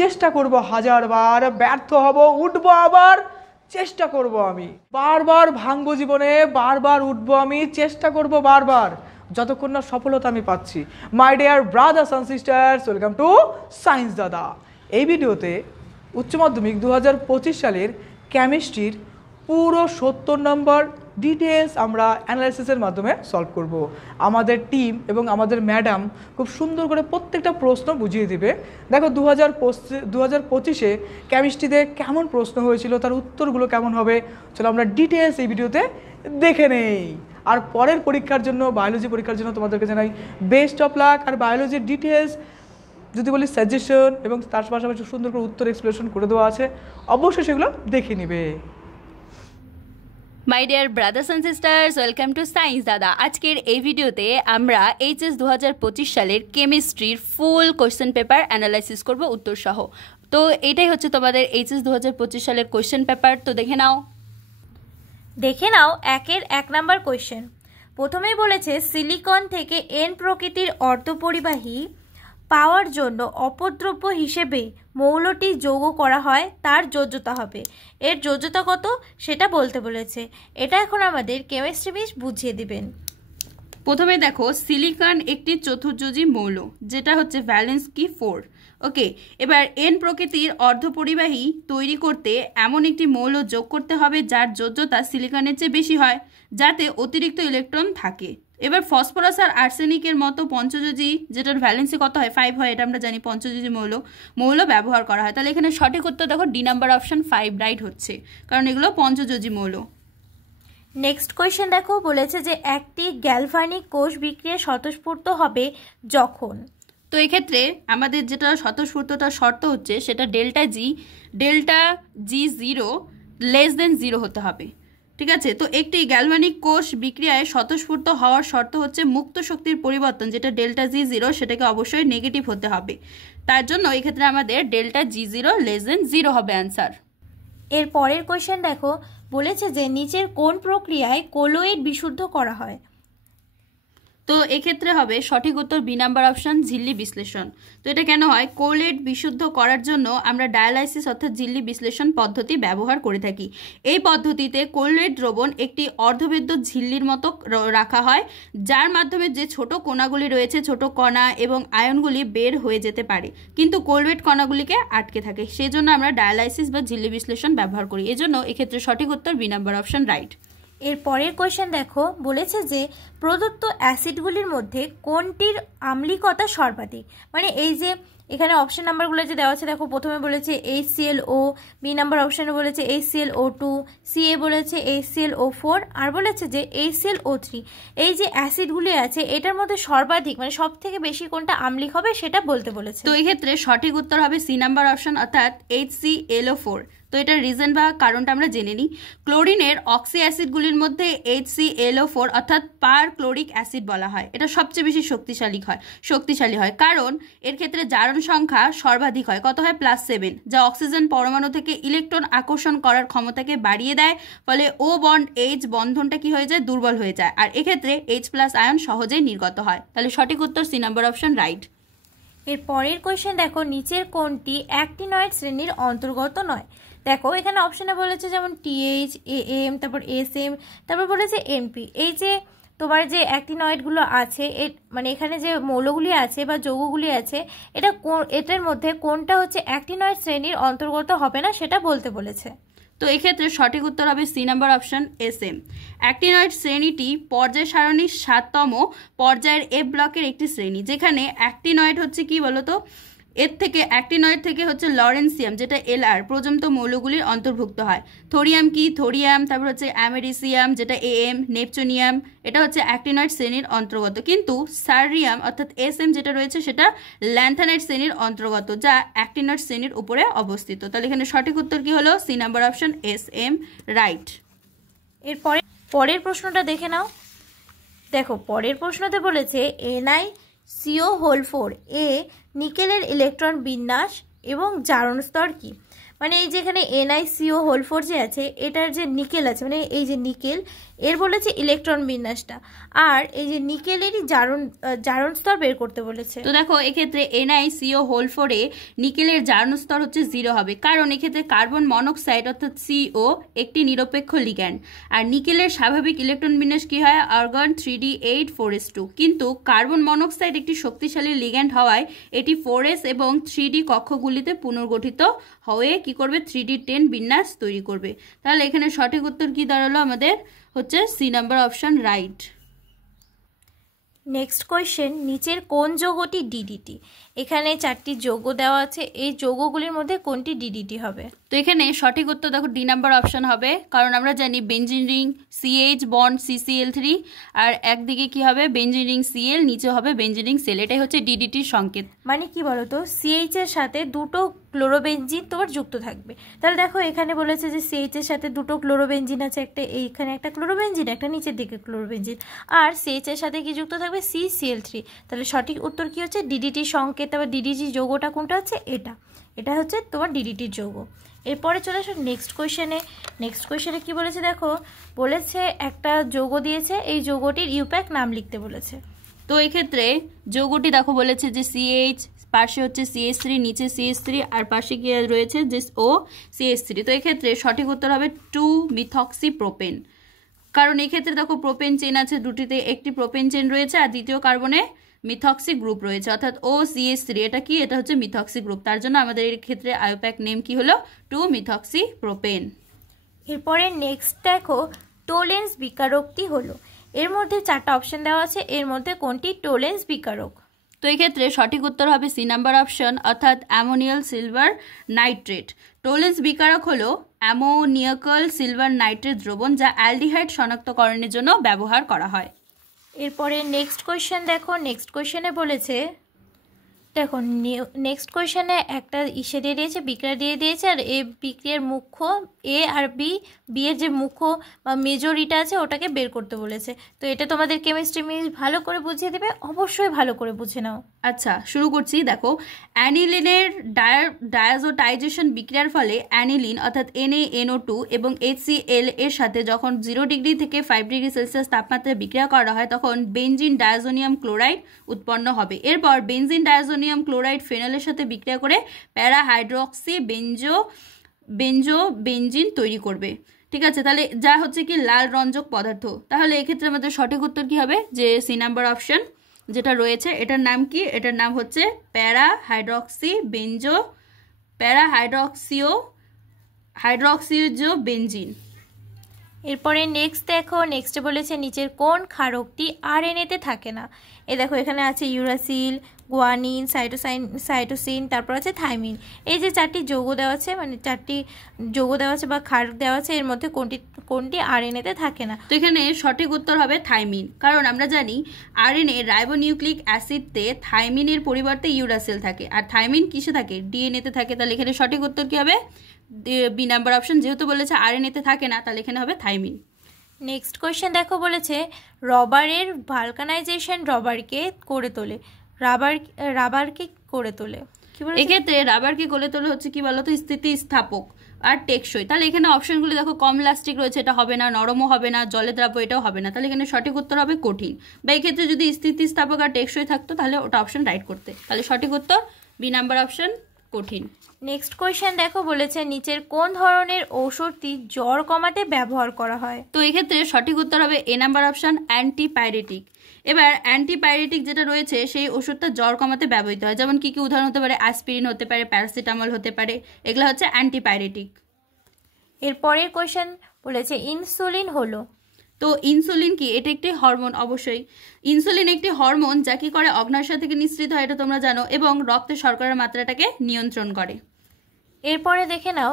চেষ্টা করব 1000 বার, ব্যর্থ হব, উঠবো আবার, চেষ্টা করব আমি বারবার, ভাঙবো জীবনে, বারবার উঠবো আমি, চেষ্টা করব বারবার, যতক্ষণ না সফলতা আমি পাচ্ছি। My dear brothers and sisters, welcome to science দাদা। এই ভিডিওতে উচ্চ মাধ্যমিক 2025 সালের কেমিস্ট্রির পুরো 70 নম্বর ডিটেলস আমরা অ্যানালাইসিসের মাধ্যমে সলভ করব। আমাদের টিম এবং আমাদের ম্যাডাম খুব সুন্দর করে প্রত্যেকটা প্রশ্ন বুঝিয়ে দিবে। দেখো 2025-এ কেমিস্ট্রিতে কেমন প্রশ্ন হয়েছিল, তার উত্তরগুলো কেমন হবে, চলো আমরা ডিটেলস এই ভিডিওতে দেখে নেই। আর পরের পরীক্ষার জন্য, বায়োলজি পরীক্ষার জন্য তোমাদেরকে জানাই বেস্ট অফ লাক। আর বায়োলজির ডিটেলস যদি বলি সাজেশন এবং তার পাশাপাশি সুন্দর করে উত্তর এক্সপ্লেনেশন করে দেওয়া আছে, অবশ্যই সেগুলো দেখে নিবে। My dear brothers and sisters, welcome to science দাদা। আজকের এই ভিডিওতে আমরা এইচএস 2025 সালের কেমিস্ট্রির ফুল কোয়েশ্চেন পেপার অ্যানালাইসিস করব উত্তর সহ। তো এটাই হচ্ছে তোমাদের এইচএস 2025 সালের কোয়েশ্চেন পেপার। তো দেখে নাও একের 1 নাম্বার কোয়েশ্চেন। প্রথমেই বলেছে সিলিকন থেকে এন প্রকৃতির অর্ধপরিবাহী পাওয়ার জন্য অপদ্রব্য হিসেবে মৌলটি যৌগ করা হয়, তার যোজ্যতা হবে। এর যোজ্যতা কত সেটা বলতে বলেছে। এটা এখন আমাদের কেমিস্ট্রি মিস বুঝিয়ে দিবেন। প্রথমে দেখো, সিলিকন একটি চতুর্যোজী মৌল, যেটা হচ্ছে ভ্যালেন্স কি 4। ওকে, এবার এন প্রকৃতির অর্ধপরিবাহী তৈরি করতে এমন একটি মৌল যোগ করতে হবে যার যোজ্যতা সিলিকনের চেয়ে বেশি হয়, যাতে অতিরিক্ত ইলেকট্রন থাকে। এবার ফসফরাস আর আর্সেনিকের মতো পঞ্চযোজী, যেটার ভ্যালেন্সি কত হয় 5 হয়, এটা আমরা জানি, পঞ্চযোজী মৌল ব্যবহার করা হয়। তাহলে এখানে সঠিক উত্তর দেখো ডি নাম্বার অপশন 5 রাইট হচ্ছে, কারণ এগুলো পঞ্চযোজী মৌল। নেক্সট কোয়েশ্চেন দেখো, বলেছে যে একটি গ্যালভানিক কোষ বিক্রিয়া স্বতঃস্ফূর্ত হবে যখন। তো এক্ষেত্রে আমাদের যেটা স্বতঃস্ফূর্ততার শর্ত হচ্ছে সেটা ডেল্টা জি 0 লেস দেন 0 হতে হবে। ঠিক আছে, তো একটি গ্যালভানিক কোষ বিক্রিয়ায় স্বতঃস্ফূর্ত হওয়ার শর্ত হচ্ছে মুক্ত শক্তির পরিবর্তন, যেটা ডেল্টা জি 0, সেটাকে অবশ্যই নেগেটিভ হতে হবে। তার জন্য এই ক্ষেত্রে আমাদের ডেল্টা জি 0 লেস দেন 0 হবে অ্যান্সার। এর পরের কোয়েশ্চেন দেখো, বলেছে যে নিচের কোন প্রক্রিয়ায় কোলোয়েড বিশুদ্ধ করা হয়। তো এক্ষেত্রে হবে সঠিক উত্তর বি নাম্বার অপশন, ঝিল্লি বিশ্লেষণ। তো এটা কেন হয়? কোলেট বিশুদ্ধ করার জন্য আমরা ডায়ালাইসিস অর্থাৎ ঝিল্লি বিশ্লেষণ পদ্ধতি ব্যবহার করে থাকি। এই পদ্ধতিতে কোলেট দ্রবণ একটি অর্ধবৃত্ত ঝিল্লির মতো রাখা হয়, যার মাধ্যমে যে ছোট কণাগুলি রয়েছে, ছোট কণা এবং আয়নগুলি বের হয়ে যেতে পারে, কিন্তু কোলেট কণাগুলিকে আটকে থাকে। সেই জন্য আমরা ডায়ালাইসিস বা ঝিল্লি বিশ্লেষণ ব্যবহার করি। এজন্য এক্ষেত্রে সঠিক উত্তর বি নাম্বার অপশন রাইট। এর পরের কোয়েশ্চেন দেখো, বলেছে যে প্রদত্ত অ্যাসিডগুলির মধ্যে কোনটির আম্লিকতা সর্বাধিক। মানে এই যে এখানে অপশন নাম্বারগুলো যে দেওয়া আছে, দেখো প্রথমে বলেছে HClO, বি নাম্বার অপশনে বলেছে HClO2, সিএ বলেছে HClO4, আর বলেছে যে HClO3। এই যে অ্যাসিডগুলি আছে এটার মধ্যে সর্বাধিক মানে সব থেকে বেশি কোনটা আম্লিক হবে সেটা বলতে বলেছে। তো এই ক্ষেত্রে সঠিক উত্তর হবে সি নাম্বার অপশন অর্থাৎ HClO4। তো এটার রিজন বা কারণটা আমরা জেনে নিই। ক্লোরিনের অক্সি অ্যাসিডগুলির মধ্যে HClO4 অর্থাৎ পার ক্লোরিক অ্যাসিড বলা হয়। এটা সবচেয়ে বেশি শক্তিশালী হয় কারণ এর ক্ষেত্রে জারণ সংখ্যা সর্বাধিক হয়। কত হয়? +7, যা অক্সিজেন পরমাণু থেকে ইলেকট্রন আকর্ষণ করার ক্ষমতাকে বাড়িয়ে দেয়। ফলে ও বন্ড H বন্ধনটা কি হয়ে যায়? দুর্বল হয়ে যায়। আর এক্ষেত্রে H+ আয়ন সহজেই নির্গত হয়। তাহলে সঠিক উত্তর সি নাম্বার অপশন রাইট। এর পরের কোয়েশ্চেন দেখো, নিচের কোনটি অ্যাক্টিনয়েড শ্রেণীর অন্তর্গত নয়। দেখো এখানে অপশনে বলেছে যেমন TH, AM, তারপর SM, তারপর বলেছে MP। এই যে তোমার যে অ্যাক্টিনয়েডগুলো আছে, মানে এখানে যে মৌলগুলি আছে বা যৌগগুলি আছে, এটার মধ্যে কোনটা হচ্ছে অ্যাক্টিনয়েড শ্রেণীর অন্তর্গত হবে না সেটা বলতে বলেছে। তো এক্ষেত্রে সঠিক উত্তর হবে সি নাম্বার অপশন SM। অ্যাক্টিনয়েড শ্রেণীটি পর্যায় সারণীর 7তম পর্যায়ের F ব্লকের একটি শ্রেণী, যেখানে অ্যাক্টিনয়েড হচ্ছে কি বলতো, অ্যাক্টিনয়েড থেকে হচ্ছে লরেন্সিয়াম, যেটা LR প্রজন্ত মৌলগুলির অন্তর্ভুক্ত হয়। থোরিয়াম কি? থোরিয়াম। তারপর হচ্ছে অ্যামেরিসিয়াম, যেটা AM, নেপচুনিয়াম, এটা হচ্ছে অ্যাক্টিনয়েড শ্রেণীর অন্তর্গত। কিন্তু সারিয়াম অর্থাৎ SM যেটা রয়েছে সেটা ল্যান্থানাইড শ্রেণীর অন্তর্গত, যা অ্যাক্টিনয়েড শ্রেণীর উপরে অবস্থিত। তাহলে এখানে সঠিক উত্তর কি হলো? C number option SM right. এরপরে পরের প্রশ্নটা দেখে নাও। দেখো পরের প্রশ্নতে বলেছে NiCO4 এ নিকেলের ইলেকট্রন বিন্যাস এবং জারণ স্তর কি। মানে এই যেখানে NiCO হোল 4 যে আছে এটার যে নিকেল আছে, মানে এই যে নিকেল এর বলেছে ইলেকট্রন বিন্যাসটা, আর এই যে নিকেলেরই জারণ স্তর বের করতে বলেছে। তো দেখো এক্ষেত্রে NiCO হোল 4 এ নিকেলের জারণ স্তর হচ্ছে 0 হবে, কারণ এক্ষেত্রে কার্বন মনোক্সাইড অর্থাৎ CO একটি নিরপেক্ষ লিগ্যান্ড, আর নিকেলের স্বাভাবিক ইলেকট্রন বিন্যাস কি হয় আর্গন 3d8 4s2, কিন্তু কার্বন মনোক্সাইড একটি শক্তিশালী লিগ্যান্ড হওয়ায় এটি 4s এবং 3d কক্ষগুলিতে পুনর্গঠিত হয়ে কি করবে 3d10 বিন্যাস তৈরি করবে। তাহলে এখানে সঠিক উত্তর কি দাঁড়ালো আমাদের, হচ্ছে C number option right. Next question, নিচের কোন যৌগটি DDT? এখানে 4টি যৌগ দেওয়া আছে, এই যৌগগুলির মধ্যে কোনটি DDT হবে? তো এখানে সঠিক উত্তর দেখো ডি নাম্বার অপশন হবে, কারণ আমরা জানি benzene ring CH bond CCl3, আর একদিকে কি হবে বেঞ্জিন রিং Cl, নিচে হবে বেঞ্জিন রিং সেল, এটাই হচ্ছে DDTর সংকেত। মানে কি বলতো, CH এর সাথে দুটো ক্লোরোবেনজিন তোমার যুক্ত থাকবে। তাহলে দেখো এখানে বলেছে যে CH এর সাথে দুটো ক্লোরোবেনজিন আছে, একটা এইখানে একটা ক্লোরোবেনজিন, একটা নিচের দিকে ক্লোরোবেনজিন, আর CH এর সাথে কি যুক্ত থাকবে CCl3। তাহলে সঠিক উত্তর কি হচ্ছে DDT সংকেত। আবার DDT যৌগটা কোনটা হচ্ছে, এটা হচ্ছে তোমার DDT যৌগ। এরপরে চলে আসো নেক্সট কোয়েশ্চেনে কি বলেছে দেখো, বলেছে একটা যৌগ দিয়েছে, এই যৌগটির ইউপ্যাক নাম লিখতে বলেছে। তো এক্ষেত্রে যৌগটি দেখো বলেছে যে CH, পাশে হচ্ছে CH3, নিচে CH3, আর পাশে কি রয়েছে যে O CH3। তো এক্ষেত্রে সঠিক উত্তর হবে 2-মিথক্সিপ্রোপেন, কারণ এক্ষেত্রে দেখো প্রোপেন চেন আছে দুটিতে, একটি প্রোপেন চেন রয়েছে আর দ্বিতীয় কার্বনে মিথক্সি গ্রুপ রয়েছে, অর্থাৎ OCH3, এটা কি, এটা হচ্ছে মিথক্সি গ্রুপ, তার জন্য আমাদের এর ক্ষেত্রে আইউপ্যাক নেম কি হলো 2-মিথক্সিপ্রোপেন। এরপরে নেক্সট দেখো টোলেন্স বিকারকটি হলো, এর মধ্যে 4টা অপশন দেওয়া আছে, এর মধ্যে কোনটি টোলেন্স বিকারক? তো এক্ষেত্রে সঠিক উত্তর হবে সি নাম্বার অপশন, অর্থাৎ অ্যামোনিয়াল সিলভার নাইট্রেট। টোলেন্স বিকারক হলো অ্যামোনিয়াকল সিলভার নাইট্রেট দ্রবণ, যা অ্যালডিহাইড শনাক্তকরণের জন্য ব্যবহার করা হয়। এরপরে নেক্সট কোয়েশ্চেন দেখো, নেক্সট কোয়েশ্চেনে বলেছে দেখো নেক্সট কোয়েশ্চেনে একটা ইসে দিয়ে দিয়েছে, বিক্রিয়া দিয়ে দিয়েছে, আর এ বিক্রিয়ার মুখ্য এ আর বি এর যে মুখ্য বা মেজরিটা আছে ওটাকে বের করতে বলেছে। তো এটা তোমাদের কেমিস্ট্রি মিস ভালো করে বুঝিয়ে দেবে, অবশ্যই ভালো করে বুঝে নাও। আচ্ছা শুরু করছি। দেখো অ্যানিলিনের ডায়াজোটাইজেশন বিক্রিয়ার ফলে অ্যানিলিন অর্থাৎ NaNO2 এবং HCl এর সাথে যখন 0 ডিগ্রি থেকে 5 ডিগ্রি সেলসিয়াস তাপমাত্রায় বিক্রিয়া করা হয় তখন বেনজিন ডায়াজোনিয়াম ক্লোরাইড উৎপন্ন হবে। এরপর বেনজিন ডায়াজোনিয়াম ক্লোরাইড ফেনলের সাথে বিক্রিয়া করে প্যারাহাইড্রক্সি বেনজিন তৈরি করবে। ঠিক আছে, তাহলে যা হচ্ছে কি লাল রঞ্জক পদার্থ। তাহলে এক্ষেত্রে আমাদের সঠিক উত্তর কি হবে, যে সি নাম্বার অপশন যেটা রয়েছে এটার নাম কি, এটার নাম হচ্ছে হাইড্রক্সিও বেনজিন। এরপরে নেক্সট দেখো, নেক্সটে বলেছে নিচের কোন ক্ষারকটি RNA-তে থাকে না। এ দেখো এখানে আছে ইউরাসিল, গুয়ানিন, সাইটোসিন, তারপর আছে থাইমিন। এই যে 4টি যৌগ দেওয়া আছে, মানে 4টি যৌগ দেওয়া আছে বা ক্ষারক দেওয়া আছে, এর মধ্যে কোনটি RNA-তে থাকে না। তো এখানে সঠিক উত্তর হবে থাইমিন, কারণ আমরা জানি RNA রাইবোনিউক্লিক অ্যাসিডতে থাইমিনের পরিবর্তে ইউরাসিল থাকে, আর থাইমিন কিসে থাকে, DNA-তে থাকে। তাহলে এখানে সঠিক উত্তর কি হবে, বি নাম্বার অপশন, যেহেতু বলেছে RNA-তে থাকে না তাহলে এখানে হবে থাইমিন। নেক্সট কোয়েশ্চেন দেখো, বলেছে রবারের ভালকানাইজেশন রাবারকে করে তোলে, রাবারকে করে তোলে কি বলে, এক্ষেত্রে রাবারকে গলে তোলে হচ্ছে কি বলতো, স্থিতিস্থাপক আর টেকসই। তাহলে এখানে অপশনগুলি দেখো কম ইলাস্টিক রয়েছে, এটা হবে না, নরমও হবে না, জলে দ্রাব্য এটাও হবে না। তাহলে এখানে সঠিক উত্তর হবে কঠিন, বা এক্ষেত্রে যদি স্থিতিস্থাপক আর টেকসই থাকতো তাহলে ওটা অপশন রাইট করতে। তাহলে সঠিক উত্তর বি নাম্বার অপশন কঠিন। নেক্সট কোয়েশ্চেন দেখো, বলেছে নিচের কোন ধরনের ঔষধটি জ্বর কমাতে ব্যবহার করা হয়। তো এক্ষেত্রে সঠিক উত্তর হবে এ নাম্বার অপশন অ্যান্টিপাইরেটিক। এবার অ্যান্টিপাইরেটিক যেটা রয়েছে সেই ওষুধটা জ্বর কমাতে ব্যবহৃত হয়, যেমন কি কি উদাহরণ হতে পারে, অ্যাসপিরিন হতে পারে, প্যারাসিটামল হতে পারে, এগুলো হচ্ছে অ্যান্টিপাইরেটিক। এরপরের কোয়েশ্চেন বলেছে ইনসুলিন হলো, তো ইনসুলিন কি, এটা একটি হরমোন। অবশ্যই ইনসুলিন একটি হরমোন যা কি করে অগ্ন্যাশয় থেকে নিঃসৃত হয়, এটা তোমরা জানো, এবং রক্তে শর্করার মাত্রাটাকে নিয়ন্ত্রণ করে। এরপরে দেখে নাও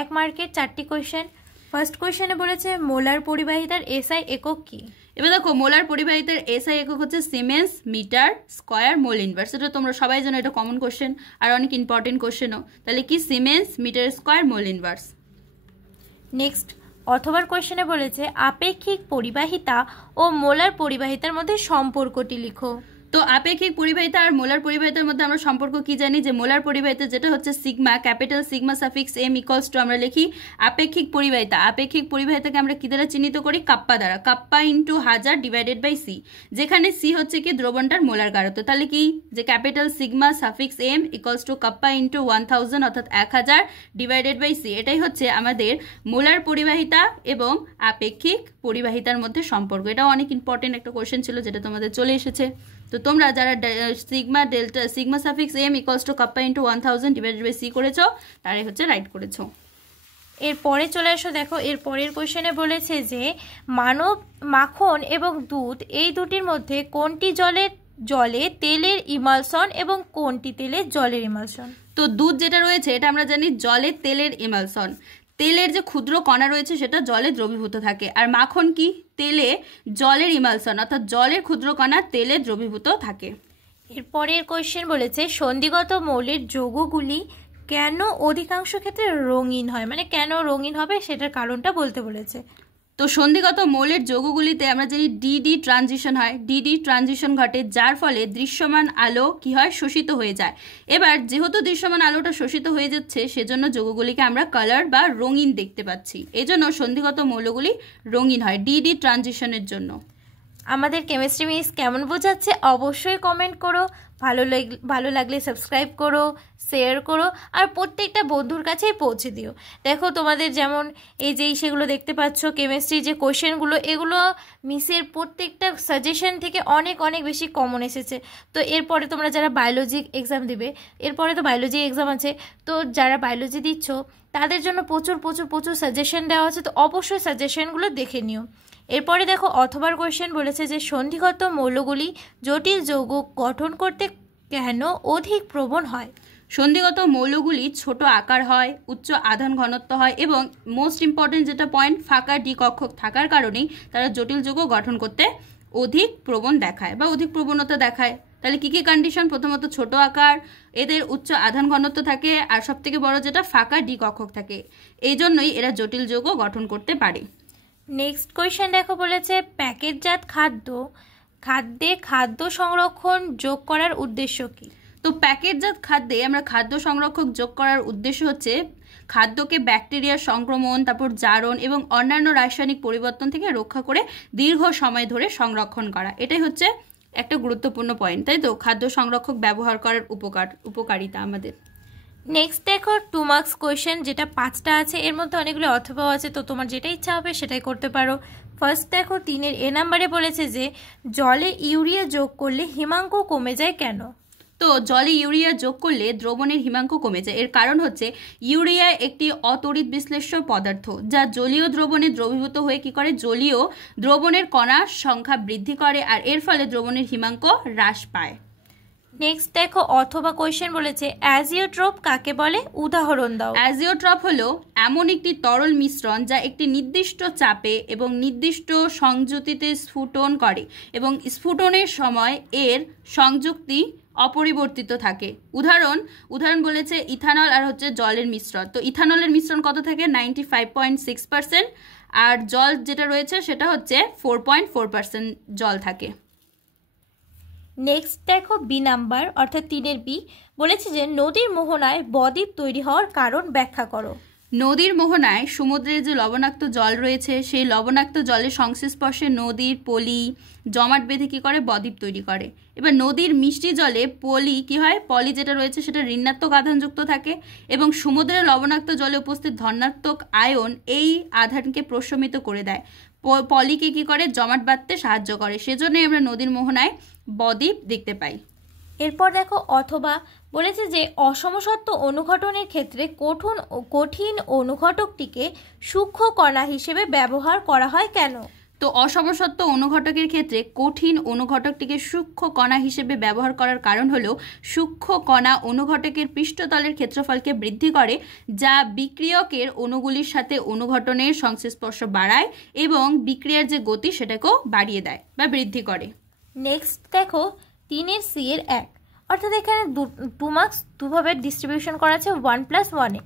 1 মার্কের 4টি কোয়েশ্চেন। ফার্স্ট কোয়েশ্চেনে বলেছে মোলার পরিবাহিতার SI একক কি। এবার দেখো মোলার পরিবাহিতার SI একক হচ্ছে siemens metre square mole inverse. এটা তোমরা সবাই জানো, এটা কমন কোশ্চেন আর অনেক ইম্পর্টেন্ট কোশ্চেনও। তাহলে কি siemens metre square mole inverse. Next অথবার কোয়েশ্চেনে বলেছে আপেক্ষিক পরিবাহিতা ও মোলার পরিবাহিতার মধ্যে সম্পর্কটি লিখো। তো আপেক্ষিক পরিবাহিতা আর মোলার পরিবাহিতার মধ্যে আমরা সম্পর্ক কি জানি, যে মোলার পরিবাহিতা যেটা হচ্ছে sigma, capital sigma suffix M equals to আমরা লিখি আপেক্ষিক পরিবাহিতা। আপেক্ষিক পরিবাহিতাকে আমরা কি দ্বারা চিহ্নিত করি, কাপ্পা দ্বারা, kappa into 1000 divided by C, যেখানে সি হচ্ছে কি দ্রবণটার মোলার গাঢ়ত্ব। তাহলে কি, যে capital sigma suffix M equals to kappa into 1000 অর্থাৎ 1000 ডিভাইডেড বাই সি, এটাই হচ্ছে আমাদের মোলার পরিবাহিতা এবং আপেক্ষিক পরিবাহিতার মধ্যে সম্পর্ক। এটাও অনেক ইম্পর্টেন্ট একটা কোশ্চেন ছিল যেটা তোমাদের চলে এসেছে। তো তোমরা যারা sigma suffix M equals to kappa into 1000 divided by C করেছো, তারাই হচ্ছে রাইট করেছো। এরপরে চলে আসো, দেখো এর পরের কোশ্চেনে বলেছে যে মাখন এবং দুধ এই দুটির মধ্যে কোনটি জলে তেলের ইমালশন এবং কোনটি তেলের জলের ইমালশন। তো দুধ যেটা রয়েছে এটা আমরা জানি জলে তেলের ইমালশন, তেলের যে ক্ষুদ্র কণা রয়েছে সেটা জলে দ্রবীভূত থাকে। আর মাখন কি, তেলে জলের ইমালশন অর্থাৎ জলের ক্ষুদ্র কণা তেলে দ্রবীভূত থাকে। এরপরের কোশ্চেন বলেছে সন্ধিগত মৌলের যৌগগুলি কেন অধিকাংশ ক্ষেত্রে রঙিন হয়, মানে কেন রঙিন হবে সেটার কারণটা বলতে বলেছে। তো সন্ধিগত মৌলের যৌগগুলিতে আমরা জানি ডিডি ট্রানজিশন হয়, ডিডি ট্রানজিশন ঘটে, যার ফলে দৃশ্যমান আলো কি হয়, শোষিত হয়ে যায়। এবার যেহেতু দৃশ্যমান আলোটা শোষিত হয়ে যাচ্ছে সেজন্য যৌগগুলিকে আমরা কালার বা রঙিন দেখতে পাচ্ছি, এজন্য সন্ধিগত মৌলগুলি রঙিন হয় ডিডি ট্রানজিশনের জন্য। আমাদের কেমিস্ট্রি মিস কেমন বোঝাচ্ছে অবশ্যই কমেন্ট করো, ভালো লাগলে সাবস্ক্রাইব করো, শেয়ার করো, আর প্রত্যেকটা বন্ধুর কাছেই পৌঁছে দিও। দেখো তোমাদের যেমন এই যে সেগুলো দেখতে পাচ্ছ কেমিস্ট্রির যে কোশ্চেনগুলো, এগুলো মিসের প্রত্যেকটা সাজেশন থেকে অনেক অনেক বেশি কমন এসেছে। তো এরপরে তোমরা যারা বায়োলজি এক্সাম দিবে, এরপরে তো বায়োলজি এক্সাম আছে, তো যারা বায়োলজি দিচ্ছ তাদের জন্য প্রচুর প্রচুর প্রচুর সাজেশন দেওয়া আছে, তো অবশ্যই সাজেশনগুলো দেখে নিও। এরপরে দেখো অথবার কোশ্চেন বলেছে যে সন্ধিগত মৌলগুলি জটিল যৌগ গঠন করতে কেন অধিক প্রবণ হয়। সন্ধিগত মৌলগুলি ছোট আকার হয়, উচ্চ আধান ঘনত্ব হয় এবং মোস্ট ইম্পর্টেন্ট যেটা পয়েন্ট, ফাঁকা ডি কক্ষক থাকার কারণেই তারা জটিল যৌগ গঠন করতে অধিক প্রবণ দেখায় বা অধিক প্রবণতা দেখায়। তাহলে কি কি কন্ডিশন, প্রথমত ছোট আকার, এদের উচ্চ আধান ঘনত্ব থাকে, আর সব থেকে বড় যেটা ফাঁকা ডি কক্ষক থাকে, এই জন্যই এরা জটিল যৌগ গঠন করতে পারে। নেক্সট কোয়েশ্চেন দেখো বলেছে প্যাকেটজাত খাদ্যে খাদ্য সংরক্ষণ যোগ করার উদ্দেশ্য কি। তো প্যাকেটজাত খাদ্যে আমরা খাদ্য সংরক্ষক যোগ করার উদ্দেশ্য হচ্ছে খাদ্যকে ব্যাকটেরিয়ার সংক্রমণ, তারপর জারণ এবং অন্যান্য রাসায়নিক পরিবর্তন থেকে রক্ষা করে দীর্ঘ সময় ধরে সংরক্ষণ করা। এটাই হচ্ছে একটা গুরুত্বপূর্ণ পয়েন্ট, তাই তো, খাদ্য সংরক্ষক ব্যবহার করার উপকারিতা আমাদের। নেক্সট দেখো 2 মার্কস কোয়েশ্চেন, যেটা 5টা আছে, এর মধ্যে অনেকগুলো অথবা আছে, তো তোমার যেটা ইচ্ছা হবে সেটাই করতে পারো। ফার্স্ট দেখো 3-এর এ নাম্বারে বলেছে যে জলে ইউরিয়া যোগ করলে হিমাঙ্ক কমে যায় কেন। তো জলে ইউরিয়া যোগ করলে দ্রবণের হিমাঙ্ক কমে যায়। এর কারণ হচ্ছে ইউরিয়া একটি অতড়িৎ বিশ্লেষ্য পদার্থ, যা জলীয় দ্রবণে দ্রবীভূত হয়ে কি করে, জলীয় দ্রবণের কণার সংখ্যা বৃদ্ধি করে, আর এর ফলে দ্রবণের হিমাঙ্ক হ্রাস পায়। নেক্সট দেখো অথবা কোয়েশ্চেন বলেছে অ্যাজিওট্রপ কাকে বলে, উদাহরণ দাও। অ্যাজিওট্রপ হলো এমন একটি তরল মিশ্রণ যা একটি নির্দিষ্ট চাপে এবং নির্দিষ্ট সংযুতিতে স্ফুটন করে এবং স্ফুটনের সময় এর সংযুক্তি অপরিবর্তিত থাকে। উদাহরণ বলেছে ইথানল আর হচ্ছে জলের মিশ্রণ। তো ইথানলের মিশ্রণ কত থাকে, 95.6%, আর জল যেটা রয়েছে সেটা হচ্ছে 4.4% জল থাকে। নেক্সট দেখো বি নাম্বার অর্থাৎ 3-এর বি বলেছে যে নদীর মোহনায় বদ্বীপ তৈরি হওয়ার কারণ ব্যাখ্যা করো। নদীর মোহনায় সমুদ্রের যে লবণাক্ত জল রয়েছে সেই লবণাক্ত জলের সংস্পর্শে নদীর পলি জমাট বেঁধে কি করে, বদ্বীপ তৈরি করে। এবার নদীর মিষ্টি জলে পলি যেটা রয়েছে সেটা ঋণাত্মক আধানযুক্ত থাকে এবং সমুদ্রের লবণাক্ত জলে উপস্থিত ধনাত্মক আয়ন এই আধানকে প্রশমিত করে দেয়, পলিকে কি করে, জমাট বাঁধতে সাহায্য করে। সেজন্যই আমরা নদীর মোহনায় বদ্বীপ দেখতে পাই। এরপর দেখো অথবা বলেছে যে অসমসত্ব অনুঘটনের ক্ষেত্রে কঠিন অনুঘটকটিকে সূক্ষ্ম কণা হিসেবে ব্যবহার করা হয় কেন। তো অসমসত্ব অনুঘটকের ক্ষেত্রে কঠিন অনুঘটকটিকে সূক্ষ্ম কণা হিসেবে ব্যবহার করার কারণ হলো সূক্ষ্ম কণা অনুঘটকের পৃষ্ঠতলের ক্ষেত্রফলকে বৃদ্ধি করে, যা বিক্রিয়কের অণুগুলির সাথে অনুঘটনের সংস্পর্শ বাড়ায় এবং বিক্রিয়ার যে গতি সেটাকেও বাড়িয়ে দেয় বা বৃদ্ধি করে। নেক্সট দেখো 3-এর সি এর 1, অর্থাৎ এখানে 2 মার্কস দুভাবে ডিস্ট্রিবিউশন করা আছে 1+1-এ।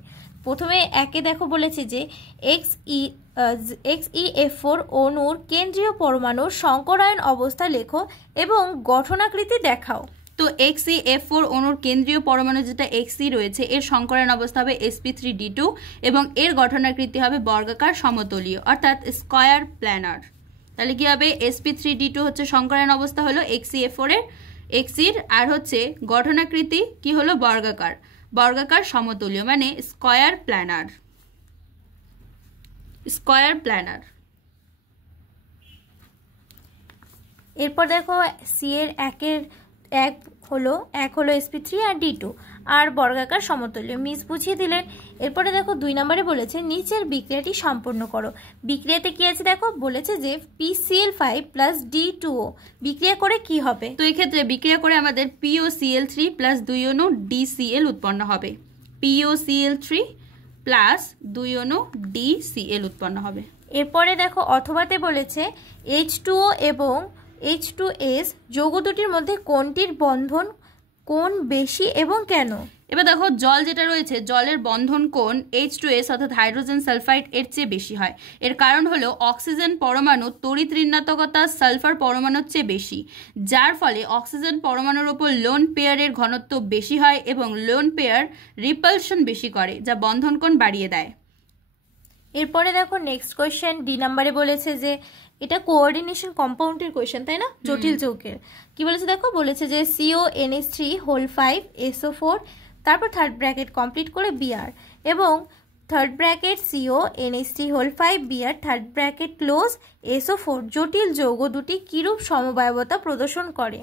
প্রথমে একে দেখো বলেছে যে XeF4 অণুর কেন্দ্রীয় পরমাণুর সংকরায়ন অবস্থা লেখো এবং গঠনাকৃতি দেখাও। তো XeF4 অণুর কেন্দ্রীয় পরমাণু যেটা Xe রয়েছে এর সংকরায়ন অবস্থা হবে sp3d2 এবং এর গঠনাকৃতি হবে বর্গাকার সমতলীয় অর্থাৎ স্কয়ার প্ল্যানার। তাহলে কি হবে, sp3d2 হচ্ছে সংকরায়ন অবস্থা হলো XeF4 এর Xeর, আর হচ্ছে গঠনাকৃতি কি হলো বর্গাকার, বর্গাকার সমতলীয় মানে স্কয়ার প্ল্যানার, স্কয়ার প্ল্যানার। এরপর দেখো সি এর এক হলো sp3 আর d2 আর বর্গাকার সমতলীয়, মিস বুঝিয়ে দিলেন। এরপরে দেখো 2 নম্বরে বলেছে নিচের বিক্রিয়াটি সম্পূর্ণ করো। বিক্রিয়াতে কি আছে দেখো, বলেছে যে PCl5 প্লাস D2O বিক্রিয়া করে কি হবে। তো এক্ষেত্রে বিক্রিয়া করে আমাদের POCl3 প্লাস 2 অণু DCl উৎপন্ন হবে, POCl3 প্লাস 2 অণু DCl উৎপন্ন হবে। এরপরে দেখো অথবাতে বলেছে H2O এবং H2S যৌগ দুটির মধ্যে কোনটির বন্ধন কোণ বেশি এবং কেন। এবার দেখো জল যেটা রয়েছে জলের বন্ধন কোণ H2S অর্থাৎ হাইড্রোজেন সালফাইড এর চেয়ে বেশি হয়। এর কারণ হলো অক্সিজেন পরমাণু তড়িৎ ঋণাত্মকতা সালফার পরমাণুর চেয়ে বেশি, যার ফলে অক্সিজেন পরমাণুর উপর লোন পেয়ারের ঘনত্ব বেশি হয় এবং লোন পেয়ার রিপালশন বেশি করে, যা বন্ধন কোণ বাড়িয়ে দেয়। এরপরে দেখো নেক্সট কোয়েশ্চেন ডি নাম্বারে বলেছে যে এটা কোঅর্ডিনেশন কম্পাউন্ডের কোয়েশ্চেন, তাই না, জটিল যৌগের। কি বলেছে দেখো, বলেছে যে CONH3(5) তারপর থার্ড ব্র্যাকেট কমপ্লিট করে Br এবং third bracket CONH3(5) Br third bracket close SO4 জটিল যৌগ দুটি কিরূপ সমবায়বতা প্রদর্শন করে।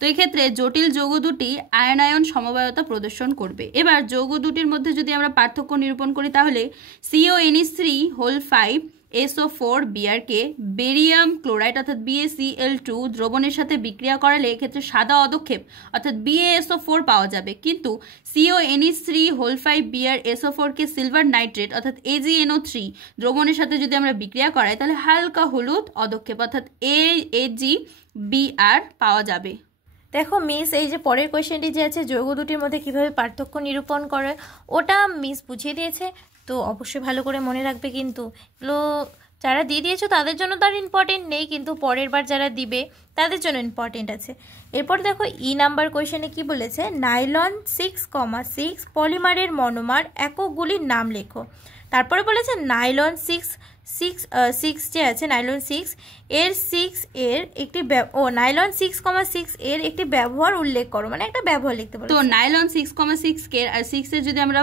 তো এই ক্ষেত্রে জটিল যৌগ দুটি আয়নায়ন সমবায়তা প্রদর্শন করবে। এবার যৌগ দুটির মধ্যে যদি আমরা পার্থক্য নিরূপণ করি তাহলে CONH3(5) SO4 Br কে বেরিয়াম ক্লোরাইড অর্থাৎ BaCl2 দ্রবণের সাথে বিক্রিয়া করালে এক্ষেত্রে সাদা অধক্ষেপ অর্থাৎ BaSO4 পাওয়া যাবে, কিন্তু CONH3(5) Br SO4 কে সিলভার নাইট্রেট অর্থাৎ AgNO3 দ্রবণের সাথে যদি আমরা বিক্রিয়া করাই তাহলে হালকা হলুদ অধক্ষেপ অর্থাৎ AgBr পাওয়া যাবে। দেখো মিস এই যে পরের কোয়েশ্চেনটি যে আছে যৌগ দুটির মধ্যে কিভাবে পার্থক্য নিরূপণ করে ওটা মিস বুঝিয়ে দিয়েছে, তো অবশ্যই ভালো করে মনে রাখবে। কিন্তু এগুলো যারা দিয়ে দিয়েছো তাদের জন্য তার ইম্পর্টেন্ট নেই, কিন্তু পরের বার যারা দিবে তাদের জন্য ইম্পর্টেন্ট আছে। এরপর দেখো ই নাম্বার কোয়েশ্চেনে কি বলেছে, নাইলন 6,6 পলিমারের মনোমার এককগুলির নাম লেখো। তারপরে বলেছে নাইলন 6 যে আছে নাইলন 6 এর 6 এর একটি নাইলন 6,6 এর একটি ব্যবহার উল্লেখ করো, মানে একটা ব্যবহার লিখতে পারো। তো নাইলন 6,6 কে আর 6 এর যদি আমরা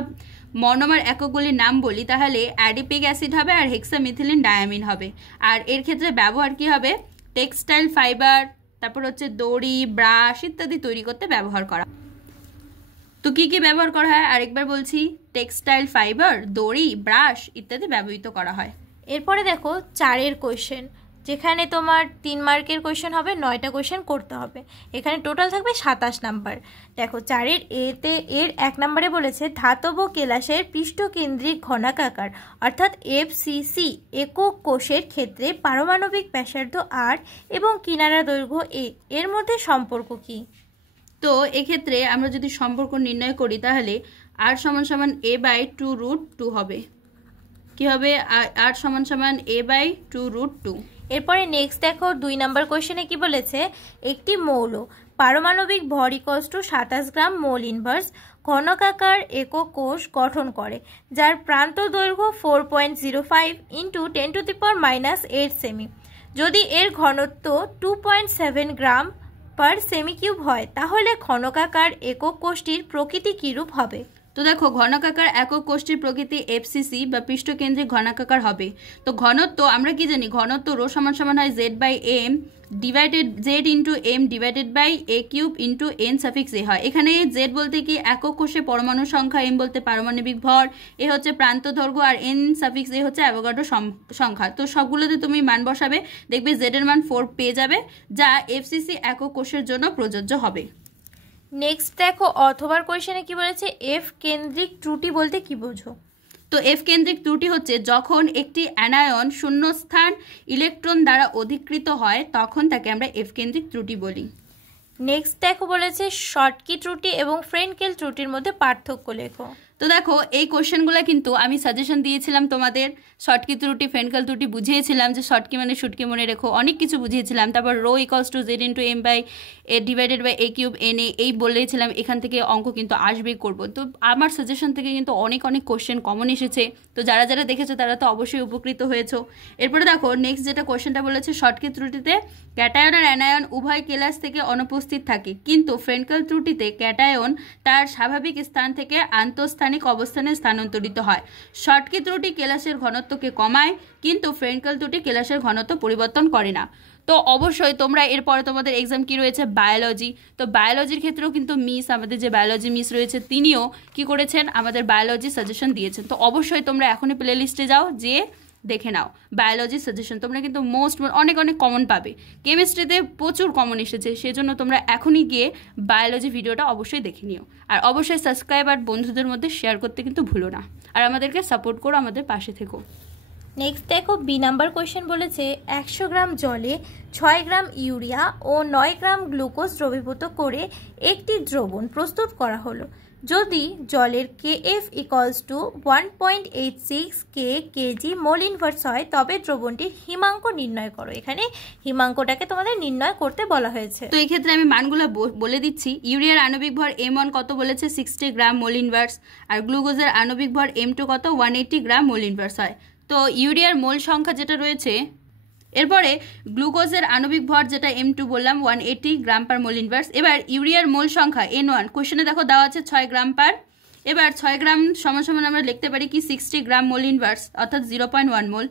মনোমার এককগুলির নাম বলি তাহলে অ্যাডিপিক অ্যাসিড হবে আর হেক্সামিথিলিন ডায়ামিন হবে। আর এর ক্ষেত্রে ব্যবহার কি হবে, টেক্সটাইল ফাইবার, তারপর হচ্ছে দড়ি, ব্রাশ ইত্যাদি তৈরি করতে ব্যবহার করা। তো কি কি ব্যবহার করা হয় আরেকবার বলছি, টেক্সটাইল ফাইবার, দড়ি, ব্রাশ ইত্যাদি ব্যবহৃত করা হয়। এরপরে দেখো 4 কোয়েশ্চেন, যেখানে তোমার 3 মার্কের কোয়েশ্চেন হবে, 9টা কোয়েশ্চেন করতে হবে। এখানে টোটাল থাকবে 27 নাম্বার। দেখো 4 এতে এর 1 নম্বরে বলেছে ধাতব কেলাসের পৃষ্ঠকেন্দ্রিক ঘনাকাকার অর্থাৎ FCC একক কোষের ক্ষেত্রে পারমাণবিক ব্যাসার্ধ R এবং কিনারা দৈর্ঘ্য A এর মধ্যে সম্পর্ক কি। তো এক্ষেত্রে আমরা যদি সম্পর্ক নির্ণয় করি তাহলে R = A/2√2 হবে। কি হবে, R = A/2√2। এরপরে নেক্সট দেখো 2 নম্বর কোয়েশ্চেনে কি বলেছে, একটি মৌল পারমাণবিক ভর = 27 গ্রাম মোল ইনভার্স ঘনকাকার একক কোষ গঠন করে, যার প্রান্ত দৈর্ঘ্য 4.05 × 10⁻⁸ সেমি। যদি এর ঘনত্ব 2.7 গ্রাম পার সেমি কিউব হয় তাহলে ঘনকাকার একক কোষটির প্রকৃতি কিরূপ হবে। তো দেখো ঘনকাকার একক কোষটির প্রকৃতি FCC বা পৃষ্ঠকেন্দ্রিক ঘনাকাকার হবে। তো ঘনত্ব আমরা কি জানি, ঘনত্ব ρ = হয় Z/m divided Z × m divided by A³ × n⁴a হয়। এখানে Z বলতে কি একক কোষে পরমাণু সংখ্যা, m বলতে পারমাণবিক ভর, a হচ্ছে প্রান্ত দৈর্ঘ্য আর n⁴a হচ্ছে অ্যাভোগাড্রো সংখ্যা। তো সবগুলোতে তুমি মান বসাবে, দেখবে Z এর মান 4 পেয়ে যাবে, যা FCC একক কোষের জন্য প্রযোজ্য হবে। নেক্সট দেখো অথবার কোয়েশ্চেনে কি বলেছে, F কেন্দ্রিক ত্রুটি বলতে কি বোঝো। তো F কেন্দ্রিক ত্রুটি হচ্ছে যখন একটি অ্যানায়ন শূন্যস্থান ইলেকট্রন দ্বারা অধিকৃত হয় তখন তাকে আমরা F কেন্দ্রিক ত্রুটি বলি। নেক্সট দেখো বলেছে শর্টকি ত্রুটি এবং ফ্রেন্কেল ত্রুটির মধ্যে পার্থক্য লেখো। তো দেখো এই কোশ্চেনগুলো কিন্তু আমি সাজেশন দিয়েছিলাম তোমাদের, শর্টকি ত্রুটি ফ্রেন্কেল ত্রুটি বুঝিয়েছিলাম যে শর্টকি মানে শুটকি মনে রেখো, অনেক কিছু বুঝিয়েছিলাম। তারপর rho equals to Z into M by A divided by A cube N A, এই বলেছিলাম এখান থেকে অঙ্ক কিন্তু আসবেই করবো। তো আমার সাজেশন থেকে কিন্তু অনেক কোশ্চেন কমন এসেছে, তো যারা যারা দেখেছো তারা তো অবশ্যই উপকৃত হয়েছো। এরপরে দেখো নেক্সট যেটা কোশ্চেনটা বলেছে, শর্টকি ত্রুটিতে ক্যাটায়ন আর অ্যানায়ন উভয় কেলাস থেকে অনুপস্থিত থাকে, কিন্তু ফ্রেন্কেল ত্রুটিতে ক্যাটায়ন তার স্বাভাবিক স্থান থেকে আন্তঃস্থানিক অবস্থানে স্থানান্তরিত হয়। শর্টকি ত্রুটি কেলাসের ঘনত্বকে কমায়, কিন্তু ফ্রেন্কেল ত্রুটি কেলাসের ঘনত্ব পরিবর্তন করে না। তো অবশ্যই তোমরা এরপরে তোমাদের এক্সাম কি রয়েছে, বায়োলজি। তো বায়োলজির ক্ষেত্রেও কিন্তু আমাদের যে বায়োলজি মিস রয়েছে তিনিও কি করেছেন, আমাদের বায়োলজি সাজেশন দিয়েছেন। তো অবশ্যই তোমরা এখনই প্লে লিস্টে যাও, যে দেখে নাও বায়োলজি সাজেশন, তোমরা কিন্তু অনেক কমন পাবে। কেমিস্ট্রিতে প্রচুর কমন এসেছে, সেজন্য তোমরা এখনই গিয়ে বায়োলজি ভিডিওটা অবশ্যই দেখে নিও। আর অবশ্যই সাবস্ক্রাইব আর বন্ধুদের মধ্যে শেয়ার করতে কিন্তু ভুলো না, আর আমাদেরকে সাপোর্ট করো, আমাদের পাশে থেকো। নেক্সট দেখো বি নাম্বার কোয়েশ্চেন বলেছে 100 গ্রাম জলে 6 গ্রাম ইউরিয়া ও 9 গ্রাম গ্লুকোজ দ্রবীভূত করে একটি দ্রবণ প্রস্তুত করা হলো। যদি জলের KF equals to 1.86 kg mole inverse হয়, তবে দ্রবণটির হিমাঙ্ক নির্ণয় করো। এখানে হিমাঙ্কটাকে তোমাদের নির্ণয় করতে বলা হয়েছে। তো এই ক্ষেত্রে আমি মানগুলো বলে দিচ্ছি। ইউরিয়ার আণবিক ভর M1 কত বলেছে, 60 গ্রাম মোল ইনভার্স, আর গ্লুকোজের আণবিক ভর M2 কত, 180 গ্রাম মোল ইনভার্স হয়। তো ইউরিয়ার মোল সংখ্যা যেটা রয়েছে, এরপরে গ্লুকোজের আণবিক ভর যেটা M2 বললাম 180 গ্রাম পার মোল ইনভার্স। এবার ইউরিয়ার মোল সংখ্যা N1 কোশ্চেনে দেখো দেওয়া আছে 6 গ্রাম পার। এবার 6 গ্রাম সমান আমরা লিখতে পারি কি 60 গ্রাম মোল ইনভার্স, অর্থাৎ 0.1 মোল,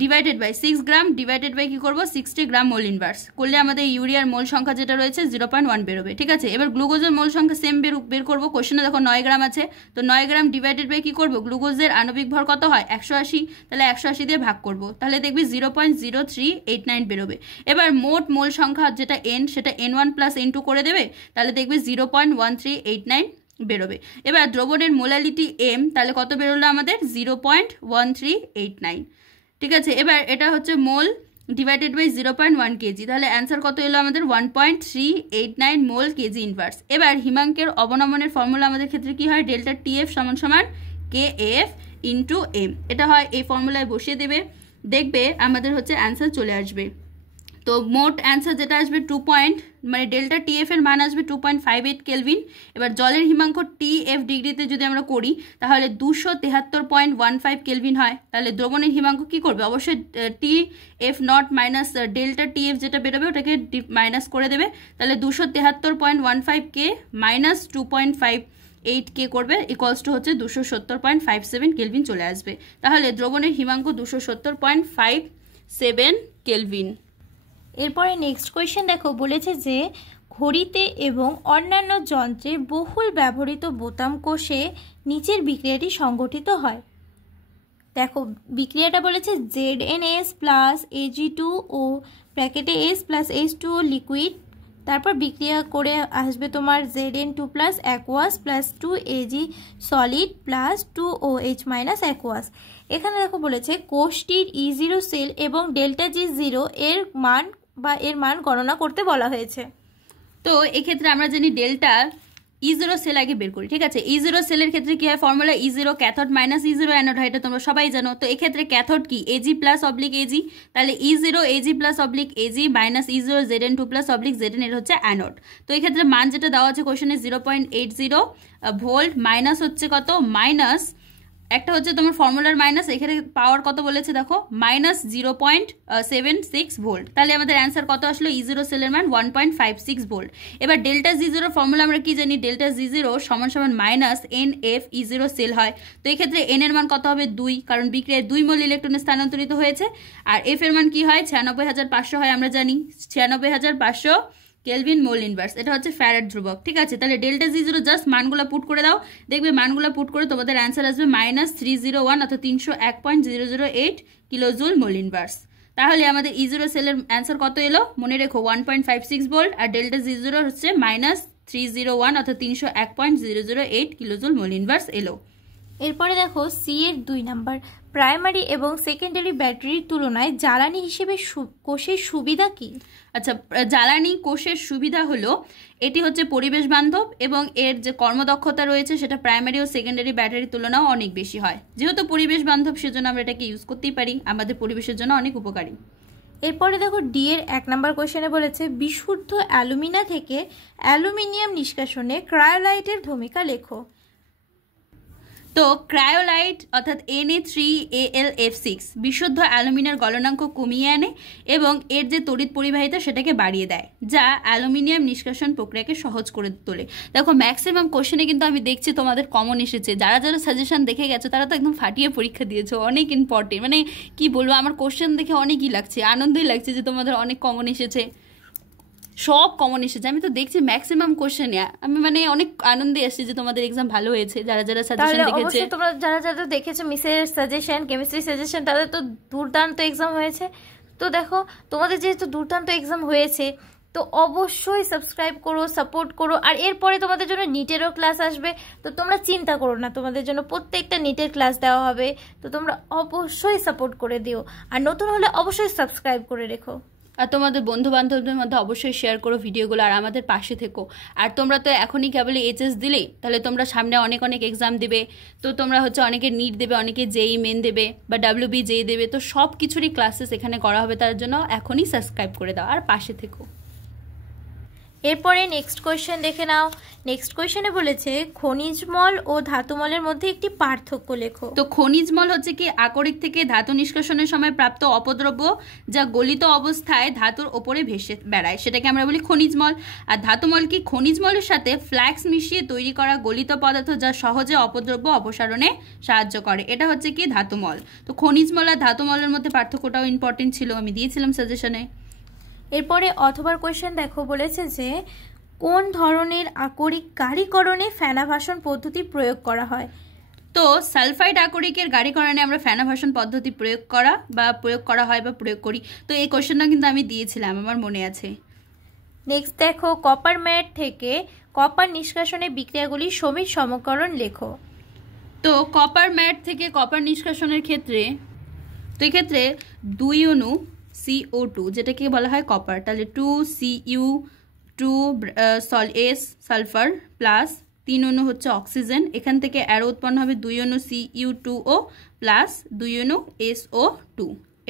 ডিভাইডেড বাই 6 গ্রাম, ডিভাইডেড বাই কি করবো 60 গ্রাম মোল ইনভার্স করলে আমাদের ইউরিয়ার মোল সংখ্যা যেটা রয়েছে 0.1 বেরোবে। ঠিক আছে, এবার গ্লুকোজের মোল সংখ্যা সেম বের করবো। কোশ্চেনে দেখো 9 গ্রাম আছে, তো 9 গ্রাম ডিভাইডেড বাই কি করবো, গ্লুকোজের আণবিক ভর কত হয় 180, তাহলে 180 দিয়ে ভাগ করবো, তাহলে দেখবি 0.0389 বেরোবে। এবার মোট মোল সংখ্যা যেটা N, সেটা N1 প্লাস N2 করে দেবে, তাহলে দেখবি 0.1389 বেরোবে। এবার দ্রবণের মোলালিটি M, তাহলে কত বেরোলো আমাদের 0.1389। ঠিক আছে, এবার এটা হচ্ছে মোল ডিভাইডেড বাই 0.1 কেজি, তাহলে অ্যান্সার কত এলো আমাদের 1.389 মোল কেজি ইনভার্স। এবার হিমাঙ্কের অবনমনের ফর্মুলা আমাদের ক্ষেত্রে কি হয়, ডেল্টা TF সমান KF ইন্টু M, এটা হয় এই ফর্মুলায় বসিয়ে দেবে, দেখবে আমাদের হচ্ছে অ্যান্সার চলে আসবে। তো মোট অ্যান্সার যেটা আসবে মানে ডেল্টা TF এর মান আসবে 2.58 কেলভিন। এবার জলের হিমাঙ্ক TF ডিগ্রিতে যদি আমরা করি তাহলে 273.15 কেলভিন হয়, তাহলে দ্রবণের হিমাঙ্ক কি করবে, অবশ্যই TF not minus delta TF যেটা বেরোবে ওটাকে মাইনাস করে দেবে, তাহলে 273.15 কে মাইনাস 2.58 কে করবে ইকুয়ালস টু হচ্ছে 270.57 কেলভিন চলে আসবে। তাহলে দ্রবণের হিমাঙ্ক 270.57 কেলভিন। এরপরে নেক্সট কোয়েশ্চেন দেখো বলেছে যে ঘড়িতে এবং অন্যান্য যন্ত্রে বহুল ব্যবহৃত বোতাম কোষে নিচের বিক্রিয়াটি সংঘটিত হয়। দেখো বিক্রিয়াটা বলেছে ZnS প্লাস Ag2 ও ব্র্যাকেটে S প্লাস H2O লিকুইড, তারপর বিক্রিয়া করে আসবে তোমার Zn2 plus aqueous plus 2Ag solid plus 2OH minus aqueous. এখানে দেখো বলেছে কোষটির E0 সেল এবং ডেল্টা G0 এর মান গণনা করতে বলা হয়েছে। তো এক্ষেত্রে আমরা জানি ডেল্টা E0 সেল আগে বের করি। ঠিক আছে, E0 সেলের ক্ষেত্রে কি হয়, formula E0 cathode minus E0 anode হয়, এটা তোমরা সবাই জানো। তো এক্ষেত্রে ক্যাথোড কি Ag প্লাস অবলিক Ag, তাহলে E0 Ag plus oblique Ag minus E0 Zn2 plus oblique Zn, এর হচ্ছে অ্যানোড। তো এক্ষেত্রে মান যেটা দেওয়া আছে কোশ্চেনে 0.80 ভোল্ট, মাইনাস হচ্ছে কত, মাইনাস একটা হচ্ছে তোমার ফর্মুলার মাইনাস, এখানে পাওয়ার কত বলেছে দেখো মাইনাস 0.76 ভোল্ট, তাহলে আমাদের অ্যান্সার কত আসলো, E0 সেলের মান 1.56 ভোল্ট। এবার ডেল্টা G0 ফর্মুলা আমরা কি জানি, ডেল্টা G0 সমান মাইনাস NF E0 সেল হয়। তো এক্ষেত্রে N এর মান কত হবে 2, কারণ বিক্রিয়ায় 2 মোল ইলেকট্রনে স্থানান্তরিত হয়েছে, আর F এর মান কি হয় 96,500 হয়, আমরা জানি 96,500 কেলভিন মোল ইনভার্স, এটা হচ্ছে ফ্যারাড ধ্রুবক। ঠিক আছে, তাহলে ডেল্টা G0 জাস্ট মানগুলো পুট করে দাও, দেখবে মানগুলো পুট করে তোমাদের অ্যান্সার আসবে -301 অর্থাৎ 301.008 কিলোজুল মোল ইনভার্স। তাহলে আমাদের E0 সেলের অ্যান্সার কত এলো, মনে রেখো 1.56 ভোল্ট, আর ডেল্টা G0 হচ্ছে -301 অর্থাৎ 301.008 কিলোজুল মোল ইনভার্স এলো। এরপরে দেখো সি এর 2 নাম্বার, প্রাইমারি এবং সেকেন্ডারি ব্যাটারির তুলনায় জ্বালানি হিসেবে কোষের সুবিধা কি? আচ্ছা, জ্বালানি কোষের সুবিধা হলো এটি হচ্ছে পরিবেশ বান্ধব এবং এর যে কর্মদক্ষতা রয়েছে সেটা প্রাইমারি ও সেকেন্ডারি ব্যাটারির তুলনাও অনেক বেশি হয়। যেহেতু পরিবেশ বান্ধব সেজন্য আমরা এটাকে ইউজ করতেই পারি, আমাদের পরিবেশের জন্য অনেক উপকারী। এরপরে দেখো ডি এর 1 নাম্বার কোশ্চেনে বলেছে বিশুদ্ধ অ্যালুমিনা থেকে অ্যালুমিনিয়াম নিষ্কাশনে ক্রায়োলাইটের ভূমিকা লেখো। তো ক্রায়োলাইট অর্থাৎ Na3Al(F6) বিশুদ্ধ অ্যালুমিনিয়ার গলনাঙ্ক কমিয়ে আনে এবং এর যে তড়িৎ পরিবাহিতা সেটাকে বাড়িয়ে দেয়, যা অ্যালুমিনিয়াম নিষ্কাশন প্রক্রিয়াকে সহজ করে তোলে। দেখো ম্যাক্সিমাম কোশ্চেনে কিন্তু আমি দেখছি তোমাদের কমন এসেছে, যারা যারা সাজেশন দেখে গেছো তারা তো একদম ফাটিয়ে পরীক্ষা দিয়েছো, অনেক ইম্পর্টেন্ট। মানে কি বলবো, আমার কোশ্চেন দেখে অনেকই লাগছে, আনন্দই লাগছে যে তোমাদের অনেক কমন এসেছে, সব কমন এসেছে। আমি তো দেখছি ম্যাক্সিমাম কোশ্চেনে, আমি মানে অনেক আনন্দে আসছে যে তোমাদের এক্সাম ভালো হয়েছে যারা যারা সাজেশন দেখেছে। তোমরা যারা যারা দেখেছো মিসের সাজেশন, কেমিস্ট্রি সাজেশন, তাদের তো দুর্দান্ত এক্সাম হয়েছে। তো দেখো তোমাদের যেহেতু দুর্দান্ত এক্সাম হয়েছে তো অবশ্যই সাবস্ক্রাইব করো, সাপোর্ট করো। আর এরপরে তোমাদের জন্য নিটেরও ক্লাস আসবে, তো তোমরা চিন্তা করো না, তোমাদের জন্য প্রত্যেকটা নিটের ক্লাস দেওয়া হবে, তো তোমরা অবশ্যই সাপোর্ট করে দিও। আর নতুন হলে অবশ্যই সাবস্ক্রাইব করে রেখো। আর তোমাদের বন্ধু বান্ধবদের মধ্যে অবশ্যই শেয়ার করো ভিডিওগুলো, আর আমাদের পাশে থেকো। আর তোমরা তো এখনই কেবল এইচএস দিলেই, তাহলে তোমরা সামনে অনেক অনেক এক্সাম দেবে, তো তোমরা হচ্ছে অনেকে নিট দেবে, অনেকে জেই মেন দেবে বা WB দেবে, তো সব কিছুরই ক্লাসেস এখানে করা হবে, তার জন্য এখনই সাবস্ক্রাইব করে দাও আর পাশে থেকো। এরপরে নেক্সট কোয়েশ্চেন দেখে নাও। নেক্সট কোয়েশ্চেনে বলেছে খনিজমল ও ধাতুমলের মধ্যে একটি পার্থক্য লেখো। তো খনিজমল হচ্ছে কি আকরিক থেকে ধাতু নিষ্কাশনের সময় প্রাপ্ত অপদ্রব্য যা গলিত অবস্থায় ধাতুর ওপরে ভেসে বেড়ায়, সেটাকে আমরা বলি খনিজমল। আর ধাতুমল কি খনিজমলের সাথে ফ্ল্যাক্স মিশিয়ে তৈরি করা গলিত পদার্থ যা সহজে অপদ্রব্য অপসারণে সাহায্য করে, এটা হচ্ছে কি ধাতুমল। তো খনিজমল আর ধাতুমলের মধ্যে পার্থক্যটাও ইম্পর্টেন্ট ছিল, আমি দিয়েছিলাম সাজেশনে। এরপরে অথবার কোয়েশ্চেন দেখো, বলেছে যে কোন ধরনের আকরিক গাড়িকরণে ফেনাভাসন পদ্ধতি প্রয়োগ করা হয়। তো সালফাইড আকরিকের গাড়িকরণে আমরা ফেনাভাসন পদ্ধতি প্রয়োগ করা হয় বা প্রয়োগ করি। তো এই কোয়েশ্চেনটা কিন্তু আমি দিয়েছিলাম, আমার মনে আছে। নেক্সট দেখো কপার ম্যাট থেকে কপার নিষ্কাশনে বিক্রিয়াগুলির সমিত সমীকরণ লেখো। তো কপার ম্যাট থেকে কপার নিষ্কাশনের ক্ষেত্রে, তো এক্ষেত্রে 2 অণু CO2 যেটাকে বলা হয় কপার, তাহলে 2Cu2 সালফার প্লাস 3 অণু হচ্ছে অক্সিজেন, এখান থেকে অ্যারো উৎপন্ন হবে 2 অণু Cu2O প্লাস 2 অণু SO2,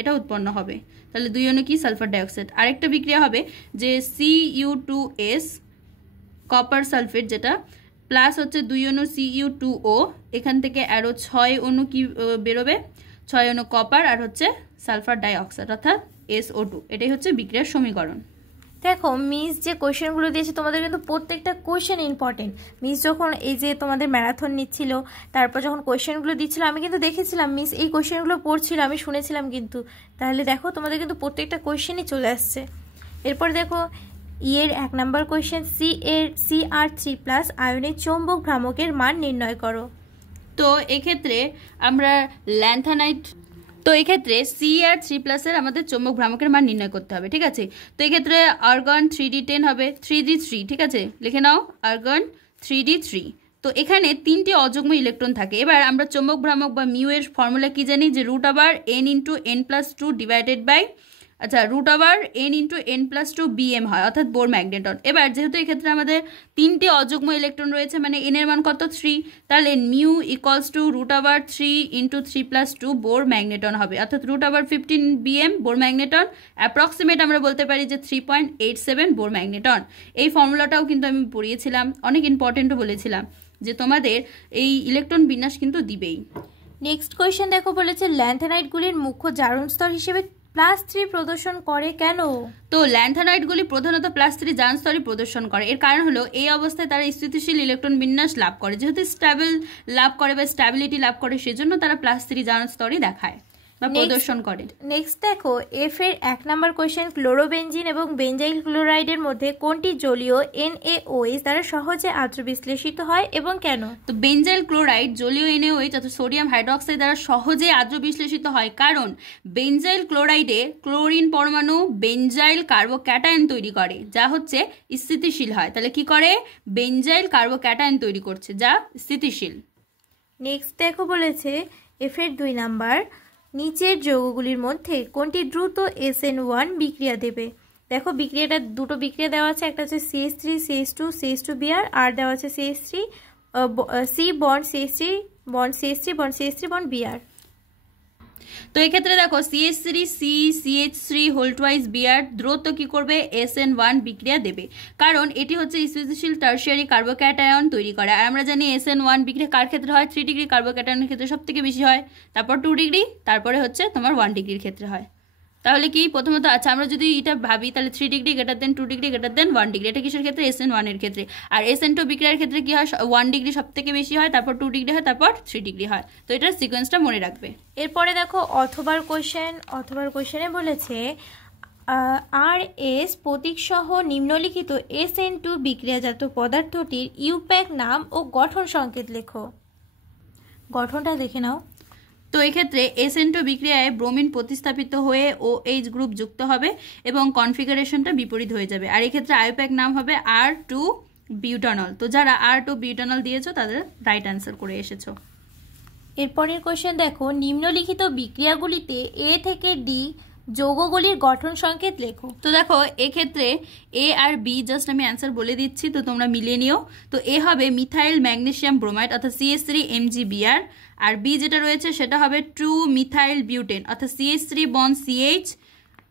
এটা উৎপন্ন হবে। তাহলে 2 অণু কি সালফার ডাইঅক্সাইড। আরেকটা বিক্রিয়া হবে যে Cu2S কপার সালফেট, যেটা প্লাস হচ্ছে 2 অণু Cu2O, এখান থেকে অ্যারো 6 অণু কি বেরোবে, 6 অণু কপার আর হচ্ছে সালফার ডাইঅক্সাইড অর্থাৎ SO2, এটাই হচ্ছে বিক্রিয়ার সমীকরণ। দেখো মিস যে কোয়েশ্চেনগুলো দিয়েছে তোমাদের কিন্তু প্রত্যেকটা কোয়েশ্চেন ইম্পর্টেন্ট। মিস যখন এই যে তোমাদের ম্যারাথন নিচ্ছিল, তারপর যখন কোয়েশ্চেনগুলো দিচ্ছিল, আমি কিন্তু দেখেছিলাম মিস এই কোয়েশ্চেনগুলো পড়ছিল, আমি শুনেছিলাম কিন্তু। তাহলে দেখো তোমাদের কিন্তু প্রত্যেকটা কোয়েশ্চেনই চলে আসছে। এরপর দেখো এর 1 নাম্বার কোয়েশ্চেন Cr3+ আয়নের চৌম্বক ভ্রামকের মান নির্ণয় করো। তো এক্ষেত্রে আমরা ল্যান্থানাইট, তো এক্ষেত্রে Cr3+ এর আমাদের চৌম্বক ভ্রামকের মান নির্ণয় করতে হবে, ঠিক আছে। তো এক্ষেত্রে আর্গন 3d10 হবে 3d3, ঠিক আছে, লিখে নাও আর্গন 3d3। তো এখানে 3টি অযুগ্ম ইলেকট্রন থাকে। এবার আমরা চৌম্বক ভ্রামক বা মিউ এর ফর্মুলা কি জানি, যে √n(n+2) divided by √n(n+2) BM হয়, অর্থাৎ বোর ম্যাগনেটন। এবার যেহেতু এক্ষেত্রে আমাদের 3টি অযুগ্ম ইলেকট্রন রয়েছে, মানে n এর মান কত 3, তাহলে mu equals to √3 × 3+2 Bohr magneton হবে, অর্থাৎ √15 BM বোর ম্যাগনেটন। অ্যাপ্রক্সিমেট আমরা বলতে পারি যে 3.87 বোর ম্যাগনেটন। এই ফর্মুলাটাও কিন্তু আমি পড়িয়েছিলাম, অনেক ইম্পর্টেন্টও বলেছিলাম যে তোমাদের এই ইলেকট্রন বিন্যাস কিন্তু দিবেই। নেক্সট কোয়েশ্চেন দেখো, বলেছে ল্যান্থানাইটগুলির মুখ্য জারণ স্তর হিসেবে +3 প্রদর্শন করে কেন। তো ল্যান্থানাইটগুলি প্রধানত +3 জারণ স্তরই প্রদর্শন করে। এর কারণ হলো এই অবস্থায় তারা স্থিতিশীল ইলেকট্রন বিন্যাস লাভ করে, যেহেতু স্টেবল লাভ করে বা স্ট্যাবিলিটি লাভ করে, সেজন্য তারা +3 জারণ স্তরই দেখায় বা প্রদর্শন করে। নেক্সট দেখো এফ এর 1 নাম্বার কোয়েশ্চেন ক্লোরোবেনজিন এবং বেঞ্জাইল ক্লোরাইডের মধ্যে কোনটি জলীয় NaOH দ্বারা সহজে আদ্র বিশ্লেষিত হয় এবং কেন। তো বেঞ্জাইল ক্লোরাইড জলীয় NaOH অর্থাৎ সোডিয়াম হাইড্রোক্সাইড দ্বারা সহজে আদ্র বিশ্লেষিত হয়, কারণ বেঞ্জাইল ক্লোরাইডে ক্লোরিন পরমাণু বেঞ্জাইল কার্বোক্যাটায়ন তৈরি করে, যা হচ্ছে স্থিতিশীল হয়। তাহলে কি করে, বেঞ্জাইল কার্বোক্যাটায়ন তৈরি করছে যা স্থিতিশীল। নেক্সট দেখো বলেছে এফ এর 2 নাম্বার, নিচের যৌগগুলির মধ্যে কোনটি দ্রুত SN1 বিক্রিয়া দেবে। দেখো বিক্রিয়াটা দুটো বিক্রিয়া দেওয়া আছে, একটা হচ্ছে CH3 CH2 CH2Br, আর দেওয়া আছে CH3 C bond CH3 bond CH3 bond CH3 bond Br। তো এক্ষেত্রে দেখো CH3 CH3 whole twice Br দ্রুত কি করবে SN1 বিক্রিয়া দেবে, কারণ এটি হচ্ছে স্থিতিশীল টারশিয়ারি কার্বোক্যাটায়ন তৈরি করে। আর আমরা জানি SN1 বিক্রিয়া কার ক্ষেত্রে হয়, 3 ডিগ্রি কার্বোক্যাটায়নের ক্ষেত্রে সব থেকে বেশি হয়, তারপর 2 ডিগ্রি, তারপরে হচ্ছে তোমার 1 ডিগ্রির ক্ষেত্রে হয়। তাহলে কি প্রথমত আচ্ছা আমরা যদি এটা ভাবি তাহলে 3 degree greater than 2 degree greater than 1 degree, এটা কিসের ক্ষেত্রে SN1 এর ক্ষেত্রে। আর SN2 বিক্রিয়ার ক্ষেত্রে কি হয়, 1 ডিগ্রি সব থেকে বেশি হয়, তারপর 2 ডিগ্রি হয়, তারপর 3 ডিগ্রি হয়। তো এটার সিকোয়েন্সটা মনে রাখবে। এরপরে দেখো অথবার কোশ্চেনে বলেছে RS প্রতীক সহ নিম্নলিখিত SN2 বিক্রিয়াজাত পদার্থটির ইউপ্যাক নাম ও গঠন সংকেত লেখো। গঠনটা দেখে নাও। তো এক্ষেত্রে SN2 বিক্রিয়ায় ব্রোমিন প্রতিস্থাপিত হয়ে OH গ্রুপ যুক্ত হবে এবং কনফিগারেশনটা বিপরীত হয়ে যাবে। আর এক্ষেত্রে আইউপ্যাক নাম হবে R2 বিউটানল। তো যারা R2 বিউটানল দিয়েছো তাদের রাইট অ্যান্সার করে এসেছো। এরপরের কোশ্চেন দেখো, নিম্নলিখিত বিক্রিয়াগুলিতে A থেকে D যৌগগুলির গঠন সংকেত লেখো। তো দেখো এক্ষেত্রে A আর B জাস্ট আমি অ্যান্সার বলে দিচ্ছি, তো তোমরা মিলিয়ে নিও। তো A হবে মিথাইল ম্যাগনেসিয়াম ব্রোমাইড অর্থাৎ CH3 MgBr, আর B যেটা রয়েছে সেটা হবে 2 মিথাইল বিউটেন অর্থাৎ CH3 bond CH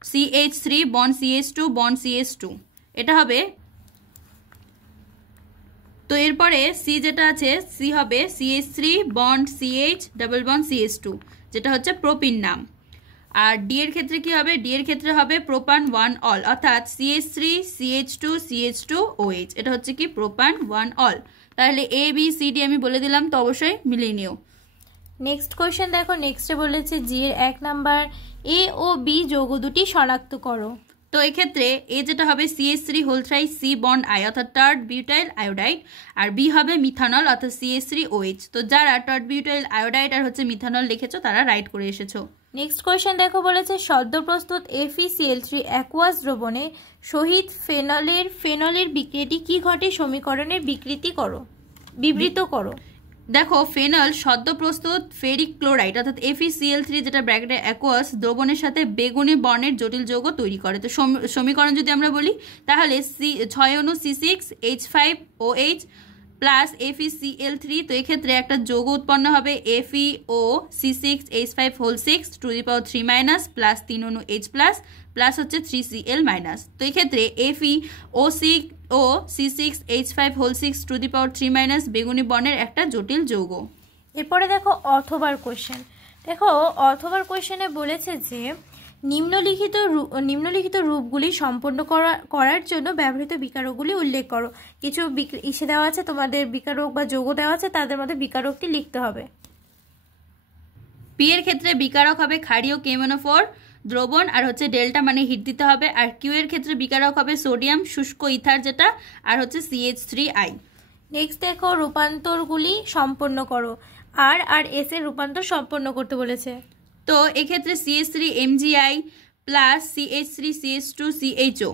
CH3 bond CH2 bond CH2 এটা হবে। তো এরপরে C যেটা আছে C হবে CH3 bond CH double bond CH2 যেটা হচ্ছে প্রোপিন নাম। আর ডি এর ক্ষেত্রে কি হবে, ডি এর ক্ষেত্রে হবে প্রোপান 1 অল অর্থাৎ CH3 CH2 CH2 OH, এটা হচ্ছে কি প্রোপান 1 অল। তাহলে A B C D আমি বলে দিলাম, তো অবশ্যই মিলিয়ে নিও। নেক্সট কোশ্চেন দেখো, নেক্সটে বলেছে জি এর 1 নাম্বার A ও B যৌগ দুটি শনাক্ত করো। তো এক্ষেত্রে A যেটা হবে CH3 whole thrice C bond I অর্থাৎ টার্ড বিউটাইল আয়োডাইড, আর B হবে মিথানল অর্থাৎ CH3 OH। তো যারা টার্ড বিউটাইল আয়োডাইড আর হচ্ছে মিথানল লিখেছো তারা রাইট করে এসেছো। নেক্সট কোশ্চেন দেখো বলেছে সদ্য প্রস্তুত FeCl3 অ্যাকুয়াস দ্রবণে সহিত ফেনলের বিক্রিয়াটি কি ঘটে সমীকরণের বিবৃত করো। দেখো ফেনল সদ্য প্রস্তুত ফেরিক ক্লোরাইড অর্থাৎ FeCl3 যেটা ব্র্যাকেটে অ্যাকুয়াস দ্রবণের সাথে বেগুনি বর্ণের জটিল যৌগ তৈরি করে। তো সমীকরণ যদি আমরা বলি তাহলে 6 অণু C6H5OH প্লাস FeCl3, তো এক্ষেত্রে একটা যৌগ উৎপন্ন হবে FeOC6H5 whole 6 to the power 3 minus plus 3 অণু H প্লাস প্লাস হচ্ছে 3Cl মাইনাস। তো এক্ষেত্রে FeOC6H5 whole 6 to the power 3 minus বেগুনি বর্ণের একটা জটিল যৌগ। এরপরে দেখো অথবার কোশ্চেনে বলেছে যে নিম্নলিখিত রূপগুলি সম্পন্ন করার জন্য ব্যবহৃত বিকারকগুলি উল্লেখ করো। কিছু ইসে দেওয়া আছে, তোমাদের বিকারক বা যৌগ দেওয়া আছে, তাদের মধ্যে বিকারকটি লিখতে হবে। পি এর ক্ষেত্রে বিকারক হবে ক্ষারীয় KMnO4 দ্রবণ আর হচ্ছে ডেল্টা মানে হিট দিতে হবে। আর কিউ এর ক্ষেত্রে বিকারক হবে সোডিয়াম শুষ্ক ইথার যেটা আর হচ্ছে CH3I। নেক্সট দেখো রূপান্তরগুলি সম্পন্ন করো। আর এস এর রূপান্তর সম্পন্ন করতে বলেছে। তো এক্ষেত্রে CH3 MgI plus CH3 CH2 CHO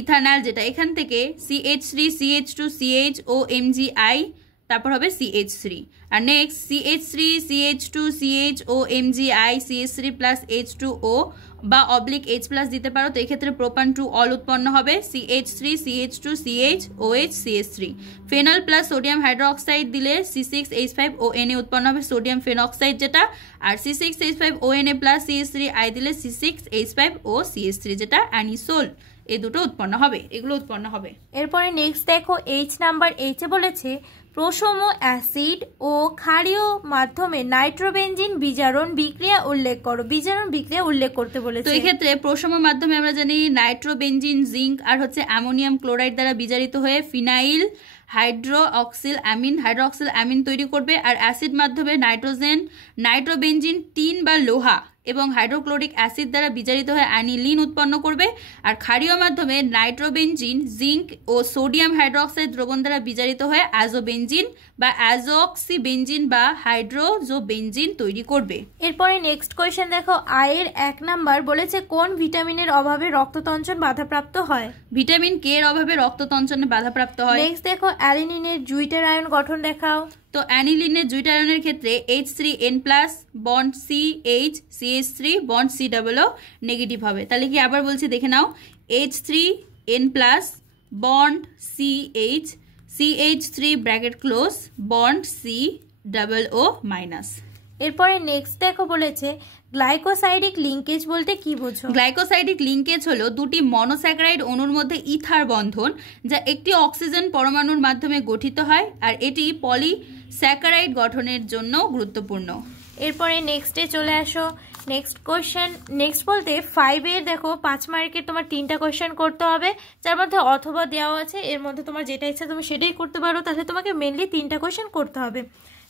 ethanol যেটা এখান থেকে CH3 CH2 CHO MgI তারপর হবে CH3। আর next CH3 CH2 CHO MgI CH3 plus H2O বা অবলিক H প্লাস দিতে পারো। তো এক্ষেত্রে প্রোপান 2 অল উৎপন্ন হবে CH3 CH2 CHOH CH3। Phenol plus sodium hydroxide দিলে C6H5ONA উৎপন্ন হবে সোডিয়াম ফেনক্সাইড যেটা, আর C6H5ONA প্লাস CH3I দিলে C6H5O CH3 যেটা অ্যানিসোল। এই দুটো উৎপন্ন হবে, এগুলো উৎপন্ন হবে। এরপরে নেক্সট দেখো H নাম্বার H এ বলেছে প্রশম অ্যাসিড ও ক্ষারীয় মাধ্যমে নাইট্রোবেনজিন বিজারণ বিক্রিয়া উল্লেখ করো। বিজারণ বিক্রিয়া উল্লেখ করতে বলেছে। তো এই ক্ষেত্রে প্রশম মাধ্যমে আমরা জানি নাইট্রোবেনজিন জিঙ্ক আর হচ্ছে অ্যামোনিয়াম ক্লোরাইড দ্বারা বিজারিত হয়ে ফিনাইল হাইড্রোক্সিল অ্যামিন তৈরি করবে। আর অ্যাসিড মাধ্যমে নাইট্রোবেনজিন টিন বা লোহা এবং হাইড্রোক্লোরিক অ্যাসিড দ্বারা বিজারিত হয়ে অ্যানিলিন উৎপন্ন করবে। আর ক্ষারীয় মাধ্যমে নাইট্রোবেনজিন জিঙ্ক ও সোডিয়াম হাইড্রোক্সাইড দ্রবণ দ্বারা বিজারিত হয়ে অ্যাজোবেনজিন বা অ্যাজোক্সিবেনজিন বা হাইড্রোজোবেনজিন তৈরি করবে। এরপরে নেক্সট কোয়েশ্চেন দেখো এর 1 নাম্বার বলেছে কোন ভিটামিনের অভাবে রক্ততঞ্চন বাধাপ্রাপ্ত হয়। ভিটামিন কে এর অভাবে রক্ততঞ্চনে বাধাপ্রাপ্ত হয়। নেক্সট দেখো অ্যালিনিনের জুইটার আয়ন গঠন দেখাও। তো অ্যানিলিনের জুইটায়নের ক্ষেত্রে H3N+ bond CH CH3 bond COO negative হবে। তাহলে কি আবার বলছি দেখে নাও, H3N+ bond CH CH3 bracket close bond COO-। এরপরে নেক্সট দেখো বলেছে গ্লাইকোসাইডিক লিঙ্কেজ বলতে কি বোঝো? গ্লাইকোসাইডিক লিঙ্কেজ হলো দুটি মনোস্যাকারাইড অণুর মধ্যে ইথার বন্ধন, যা একটি অক্সিজেন পরমাণুর মাধ্যমে গঠিত হয়, আর এটি পলিস্যাকারাইড গঠনের জন্য গুরুত্বপূর্ণ। এরপরে নেক্সটে চলে আসো। নেক্সট কোয়েশ্চেন, নেক্সট বলতে 5-এর দেখো 5 মার্কের তোমার 3টা কোয়েশ্চেন করতে হবে, যার মধ্যে অথবা দেওয়া আছে, এর মধ্যে তোমার যেটা ইচ্ছা তুমি সেটাই করতে পারো। তাহলে তোমাকে মেনলি 3টা কোয়েশ্চেন করতে হবে।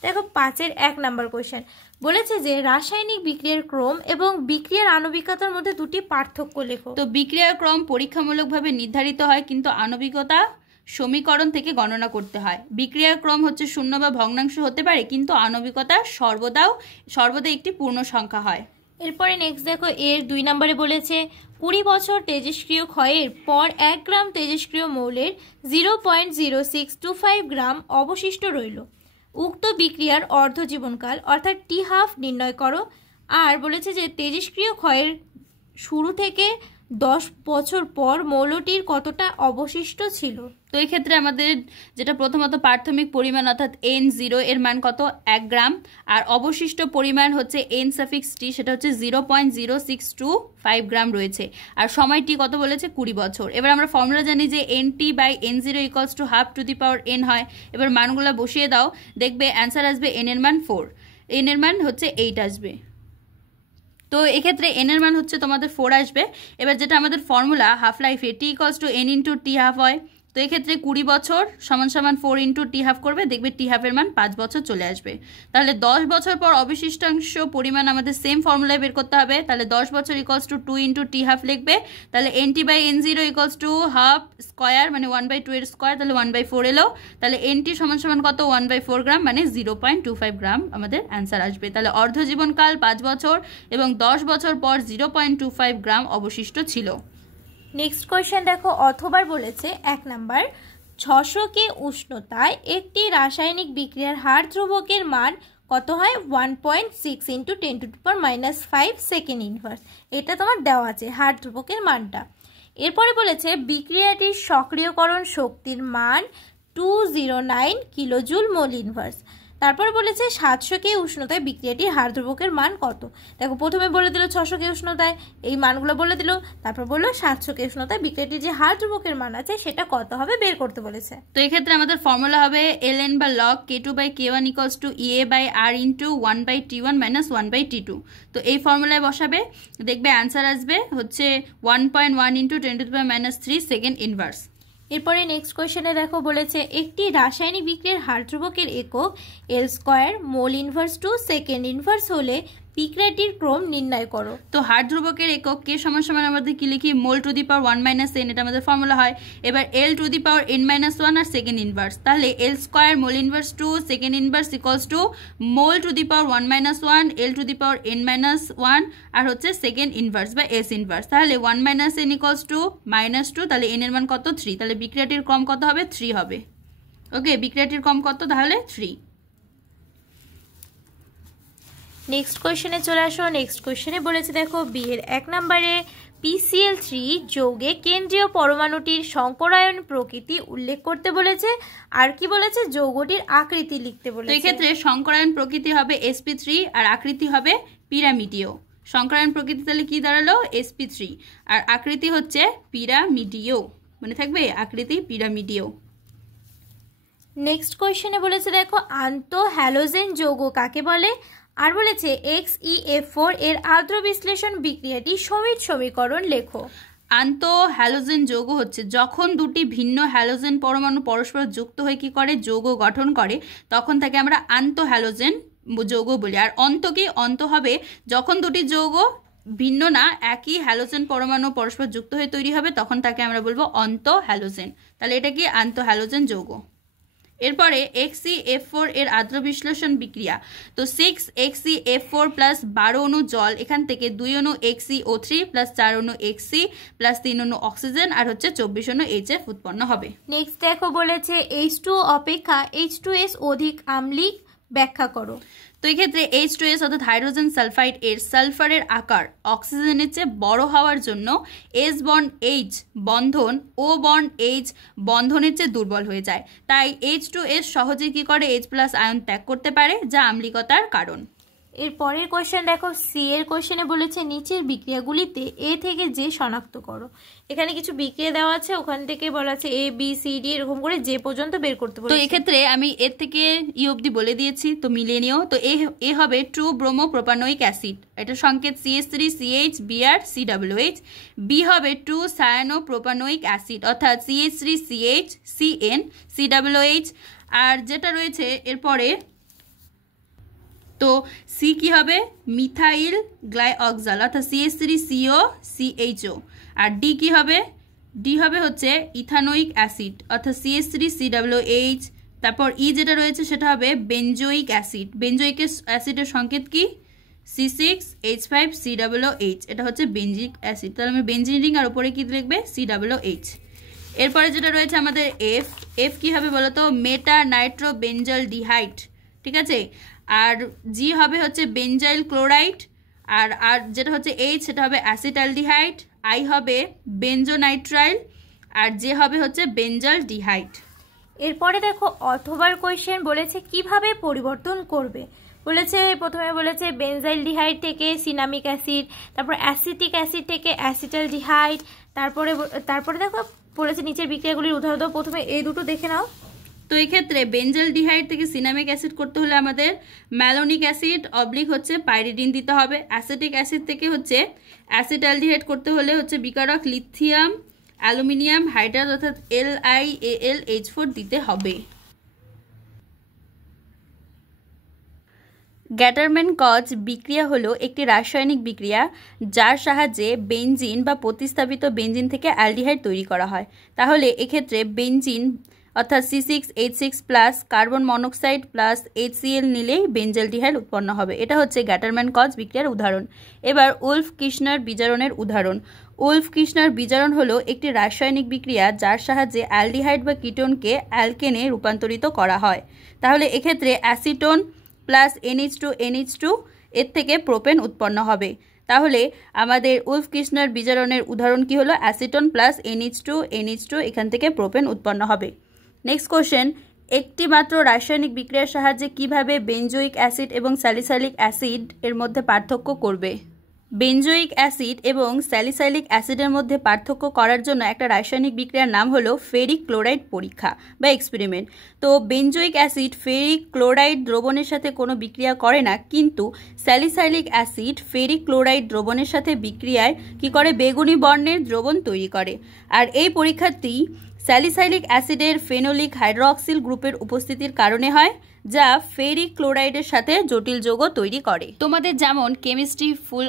দেখো 5-এর 1 নাম্বার কোয়েশ্চেন বলেছে যে রাসায়নিক বিক্রিয়ার ক্রম এবং বিক্রিয়ার আণবিকতার মধ্যে দুটি পার্থক্য লেখো। তো বিক্রিয়ার ক্রম পরীক্ষামূলকভাবে নির্ধারিত হয়, কিন্তু আণবিকতা সমীকরণ থেকে গণনা করতে হয়। বিক্রিয়ার ক্রম হচ্ছে শূন্য বা ভগ্নাংশ হতে পারে, কিন্তু আণবিকতা সর্বদা একটি পূর্ণ সংখ্যা হয়। এরপরে নেক্সট দেখো এর 2 নম্বরে বলেছে 20 বছর তেজস্ক্রিয় ক্ষয়ের পর 1 গ্রাম তেজস্ক্রিয় মৌলের 0.0625 গ্রাম অবশিষ্ট রইল। উক্ত বিক্রিয়ার অর্ধ জীবনকাল অর্থাৎ T1/2 নির্ণয় করো। আর বলেছে যে তেজস্ক্রিয় ক্ষয়ের শুরু থেকে 10 বছর পর মৌলটির কতটা অবশিষ্ট ছিল। তো এই ক্ষেত্রে আমাদের যেটা প্রথমত প্রাথমিক পরিমাণ অর্থাৎ N0 এর মান কত 1 গ্রাম, আর অবশিষ্ট পরিমাণ হচ্ছে N⁻T সেটা হচ্ছে 0.0625 গ্রাম রয়েছে, আর সময়টি কত বলেছে 20 বছর। এবার আমরা ফর্মুলা জানি যে NT/N0 = ½ হয়। এবার মানগুলো বসিয়ে দাও, দেখবে অ্যান্সার আসবে n এর মান 4, n এর মান হচ্ছে 8 আসবে। তো এক্ষেত্রে n এর মান হচ্ছে তোমাদের 4 আসবে। এবার যেটা আমাদের ফর্মুলা হাফ লাইফে T = n × T1/2 হয়। তো এক্ষেত্রে 20 বছর = 4 × T1/2 করবে, দেখবে T1/2 এর মান 5 বছর চলে আসবে। তাহলে 10 বছর পর অবশিষ্টাংশ পরিমাণ আমাদের সেম ফর্মুলায় বের করতে হবে। তাহলে 10 বছর = 2 × T1/2 লিখবে। তাহলে NT/N0 = হাফ স্কয়ার মানে 1/2 এর স্কয়ার, তাহলে 1/4 এলো। তাহলে NT = কত 1/4 গ্রাম মানে 0.25 গ্রাম আমাদের অ্যান্সার আসবে। তাহলে অর্ধ জীবনকাল 5 বছর এবং 10 বছর পর 0.25 গ্রাম অবশিষ্ট ছিল। নেক্সট কোয়েশ্চেন দেখো অথবার বলেছে 1 নাম্বার 600 কে উষ্ণতায় একটি রাসায়নিক বিক্রিয়ার হার ধ্রুবকের মান কত হয় 1.6 × 10⁻⁻5 সেকেন্ড ইনভার্স। এটা তোমার দেওয়া আছে হার ধ্রুবকের মানটা। এরপরে বলেছে বিক্রিয়াটির সক্রিয়করণ শক্তির মান 209 কিলোজুল মোল ইনভার্স। তারপর বলেছে 700 কে উষ্ণতায় বিক্রিয়াটির হার ধ্রুবকের মান কত। দেখো প্রথমে বলে দিল 600 কে উষ্ণতায়, এই মানগুলো বলে দিল, তারপর বললো 700 কে উষ্ণতায় বিক্রিয়াটির যে হার ধ্রুবকের মান আছে সেটা কত হবে বের করতে বলেছে। তো এই ক্ষেত্রে আমাদের ফর্মুলা হবে ln বা log K2/K1 = EA/R × 1/T1 - 1/T2। তো এই ফর্মুলায় বসাবে, দেখবে অ্যান্সার আসবে হচ্ছে 1.1 × 10⁻³ সেকেন্ড ইনভার্স। এরপরে নেক্সট কোয়েশ্চেনে দেখো বলেছে একটি রাসায়নিক বিক্রিয়ার হার ধ্রুবকের একক L² mole inverse to second inverse হলে বিক্রিয়াটির ক্রম নির্ণয় করো। তো হার ধ্রুবকের একক K = আমাদের কি লিখি মোল টু দি পাওয়ার 1 - n, এটা আমাদের ফর্মুলা হয়। এবার L to the power n-1 আর সেকেন্ড ইনভার্স, তাহলে L² mole inverse to second inverse = mole to the power 1 - 1 L to the power n-1 আর হচ্ছে সেকেন্ড ইনভার্স বা S ইনভার্স। তাহলে 1 - n = -2, তাহলে n এর মান কত 3, তাহলে বিক্রিয়াটির ক্রম কত হবে 3 হবে। ওকে, বিক্রিয়াটির ক্রম কত তাহলে 3। নেক্সট কোয়েশ্চেনে চলে আসো। নেক্সট কোয়েশ্চেনে বলেছে দেখো বি এর 1 নম্বরে PCl3 যৌগে কেন্দ্রীয় পরমাণুটির সংকরায়ন প্রকৃতি উল্লেখ করতে বলেছে, আর কি বলেছে যৌগটির আকৃতি লিখতে বলেছে। তো এই ক্ষেত্রে সংকরায়ন প্রকৃতি হবে sp3 আর আকৃতি হবে পিরামিডীয়। সংকরায়ন প্রকৃতি তাহলে কি দাঁড়ালো sp3 আর আকৃতি হচ্ছে পিরামিডীয়, মনে থাকবে আকৃতি পিরামিডীয়। নেক্সট কোয়েশ্চেনে বলেছে দেখো আন্ত হ্যালোজেন যৌগ কাকে বলে, আর বলেছে XeF4 এর আদ্র বিশ্লেষণ বিক্রিয়াটি সমিত সমীকরণ লেখো। আন্ত হ্যালোজেন যৌগ হচ্ছে যখন দুটি ভিন্ন হ্যালোজেন পরমাণু পরস্পর যুক্ত হয়ে কি করে যৌগ গঠন করে, তখন তাকে আমরা আন্ত হ্যালোজেন যৌগ বলি। আর অন্ত কি অন্ত হবে যখন দুটি যৌগ ভিন্ন না একই হ্যালোজেন পরমাণু পরস্পর যুক্ত হয়ে তৈরি হবে, তখন তাকে আমরা বলবো অন্ত হ্যালোজেন। তাহলে এটা কি আন্ত হ্যালোজেন যৌগ। এরপরে XeF4 এর আদ্র বিশ্লেষণ বিক্রিয়া। তো 6XeF4 প্লাস 12 অণু জল, এখান থেকে 2 অণু XeO3 প্লাস 4 অণু X প্লাস 3 অণু অক্সিজেন আর হচ্ছে 24 অণু HF উৎপন্ন হবে। নেক্সট দেখো বলেছে H2O অপেক্ষা H2S অধিক আম্লিক, ব্যাখ্যা করো। তো এই ক্ষেত্রে H2S অর্থাৎ হাইড্রোজেন সালফাইড এর সালফারের আকার অক্সিজেনের চেয়ে বড় হওয়ার জন্য S বন্ড H বন্ধন O বন্ড H বন্ধনের চেয়ে দুর্বল হয়ে যায়। তাই H2S সহজে কি করে H+ আয়ন ত্যাগ করতে পারে, যা আম্লিকতার কারণ। এর পরের কোশ্চেন দেখো, সি এর কোশ্চেনে বলেছে নিচের বিক্রিয়াগুলিতে এ থেকে যে শনাক্ত করো। এখানে কিছু বিক্রিয়া দেওয়া আছে, ওখান থেকে বলা আছে এ বি সি ডি এরকম করে যে পর্যন্ত বের করতে বলেছে। তো এক্ষেত্রে আমি এর থেকে ই অবধি বলে দিয়েছি, তো মিলিয়ে নিও। তো এ হবে ট্রু ব্রোমো প্রোপানোইক অ্যাসিড, এটা সংকেত CH3CH Br COOH। বি হবে ট্রু সায়ানো প্রোপানোইক অ্যাসিড অর্থাৎ CH3CH CN COOH। আর যেটা রয়েছে এরপরে, তো সি কি হবে মিথাইল গ্লাইঅক্সাল অর্থাৎ CH3CO CHO। আর ডি কি হবে, ডি হবে হচ্ছে ইথানোইক অ্যাসিড অর্থাৎ CH3COOH। তারপর ই যেটা রয়েছে সেটা হবে বেনজোইক অ্যাসিড, বেনজোইক অ্যাসিডের সংকেত কি C6H5COOH, এটা হচ্ছে বেনজিক অ্যাসিড। তাহলে আমি বেনজিন রিং আর উপরে কি লিখবে COOH। এরপরে যেটা রয়েছে আমাদের এফ কি হবে বলতো মেটা নাইট্রো বেঞ্জল ডিহাইড, ঠিক আছে। আর জি হবে হচ্ছে বেঞ্জাইল ক্লোরাইড। আর যেটা হচ্ছে এইচ সেটা হবে অ্যাসিটালডিহাইড। আই হবে বেঞ্জোনাইট্রাইল। আর যে হবে হচ্ছে বেঞ্জল ডিহাইড। এরপরে দেখো অথবার কোয়েশ্চেন বলেছে কিভাবে পরিবর্তন করবে। বলেছে প্রথমে বলেছে বেনজাইল ডিহাইড থেকে সিনামিক অ্যাসিড, তারপর অ্যাসিটিক অ্যাসিড থেকে অ্যাসিটালডিহাইড। তারপরে দেখো বলেছে নিচের বিক্রিয়াগুলির উদাহরণ দাও। প্রথমে এই দুটো দেখে নাও। তো এই ক্ষেত্রে বেঞ্জল ডিহাইড থেকে সিনামিক অ্যাসিড করতে হলে আমাদের ম্যালোনিক অ্যাসিড অবলিক হচ্ছে পাইরিডিন দিতে হবে। অ্যাসিটিক অ্যাসিড থেকে হচ্ছে অ্যাসিটালডিহাইড করতে হলে হচ্ছে বিকারক লিথিয়াম অ্যালুমিনিয়াম হাইড্রাইড অর্থাৎ LiAlH4 দিতে হবে। গ্যাটারম্যান কজ বিক্রিয়া হলো একটি রাসায়নিক বিক্রিয়া যার সাহায্যে বেনজিন বা প্রতিস্থাপিত বেনজিন থেকে অ্যালডিহাইড তৈরি করা হয়। তাহলে এক্ষেত্রে বেনজিন অর্থাৎ C6H6 plus carbon monoxide plus HCl নিলেই বেঞ্জালডিহাইড উৎপন্ন হবে। এটা হচ্ছে গ্যাটারম্যান কজ বিক্রিয়ার উদাহরণ। এবার উলফ কির্শনার বিজারণের উদাহরণ। উলফ কির্শনার বিজারণ হলো একটি রাসায়নিক বিক্রিয়া যার সাহায্যে অ্যালডিহাইড বা কিটোনকে অ্যালকেনে রূপান্তরিত করা হয়। তাহলে এক্ষেত্রে অ্যাসিটোন প্লাস NH2 এর থেকে প্রোপেন উৎপন্ন হবে। তাহলে আমাদের উলফ কির্শনার বিজারণের উদাহরণ কি হলো অ্যাসিটোন প্লাস NH2 এখান থেকে প্রোপেন উৎপন্ন হবে। নেক্সট কোশ্চেন, একটি মাত্র রাসায়নিক বিক্রিয়ার সাহায্যে কিভাবে বেনজোইক অ্যাসিড এবং স্যালিসাইলিক অ্যাসিড এর মধ্যে পার্থক্য করবে। বেনজোইক অ্যাসিড এবং স্যালিসাইলিক অ্যাসিডের মধ্যে পার্থক্য করার জন্য একটা রাসায়নিক বিক্রিয়ার নাম হলো ফেরিক ক্লোরাইড পরীক্ষা বা এক্সপেরিমেন্ট। তো বেনজোইক অ্যাসিড ফেরিক ক্লোরাইড দ্রবণের সাথে কোনো বিক্রিয়া করে না, কিন্তু স্যালিসাইলিক অ্যাসিড ফেরিক ক্লোরাইড দ্রবণের সাথে বিক্রিয়ায় কি করে বেগুনি বর্ণের দ্রবণ তৈরি করে। আর এই পরীক্ষাটি স্যালিসাইলিক অ্যাসিডের ফেনোলিক হাইড্রোক্সিল গ্রুপের উপস্থিতির কারণে হয়, যা ফেরিক ক্লোরাইডের সাথে জটিল যৌগ তৈরি করে। তোমাদের যেমন কেমিস্ট্রি ফুল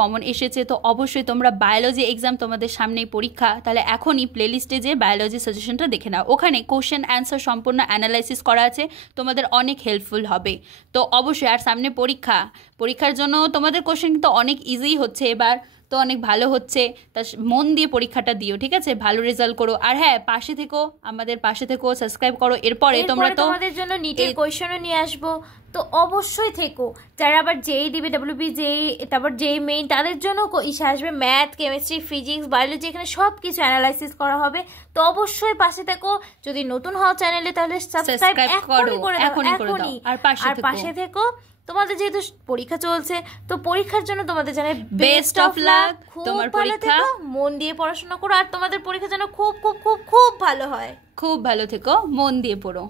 কমন এসেছে, তো অবশ্যই তোমরা বায়োলজি এক্সাম তোমাদের সামনেই পরীক্ষা, তাহলে এখনই প্লেলিস্টে যে বায়োলজি সাজেশনটা দেখে নাও, ওখানে কোশ্চেন অ্যান্সার সম্পূর্ণ অ্যানালাইসিস করা আছে, তোমাদের অনেক হেল্পফুল হবে। তো অবশ্যই, আর সামনে পরীক্ষার জন্য তোমাদের কোশ্চেন কিন্তু অনেক ইজি হচ্ছে এবার, তো অনেক ভালো হচ্ছে, তা মন দিয়ে পরীক্ষাটা দিও, ঠিক আছে, ভালো রেজাল্ট করো। আর হ্যাঁ, আমাদের পাশে থেকো, সাবস্ক্রাইব করো। এরপরে তোমরা তো তোমাদের জন্য নিটের কোশ্চেনও নিয়ে আসবো, তো অবশ্যই থেকো। যারা আবার যেই দিবে WB যেই, তারপর যেই মেইন, তাদের জন্য ইসে আসবে ম্যাথ, কেমিস্ট্রি, ফিজিক্স, বায়োলজি, এখানে সব কিছু অ্যানালাইসিস করা হবে। তো অবশ্যই পাশে থেকো। যদি নতুন হও চ্যানেলে তাহলে সাবস্ক্রাইব এখনই করে দাও, আর পাশে থেকো। তোমাদের যেহেতু পরীক্ষা চলছে, তো পরীক্ষার জন্য তোমাদের জানাই বেস্ট অফ লাক। তোমার পরীক্ষা মন দিয়ে পড়াশোনা করো, আর তোমাদের পরীক্ষা যেন খুব খুব খুব খুব ভালো হয়। খুব ভালো থেকো, মন দিয়ে পড়ো।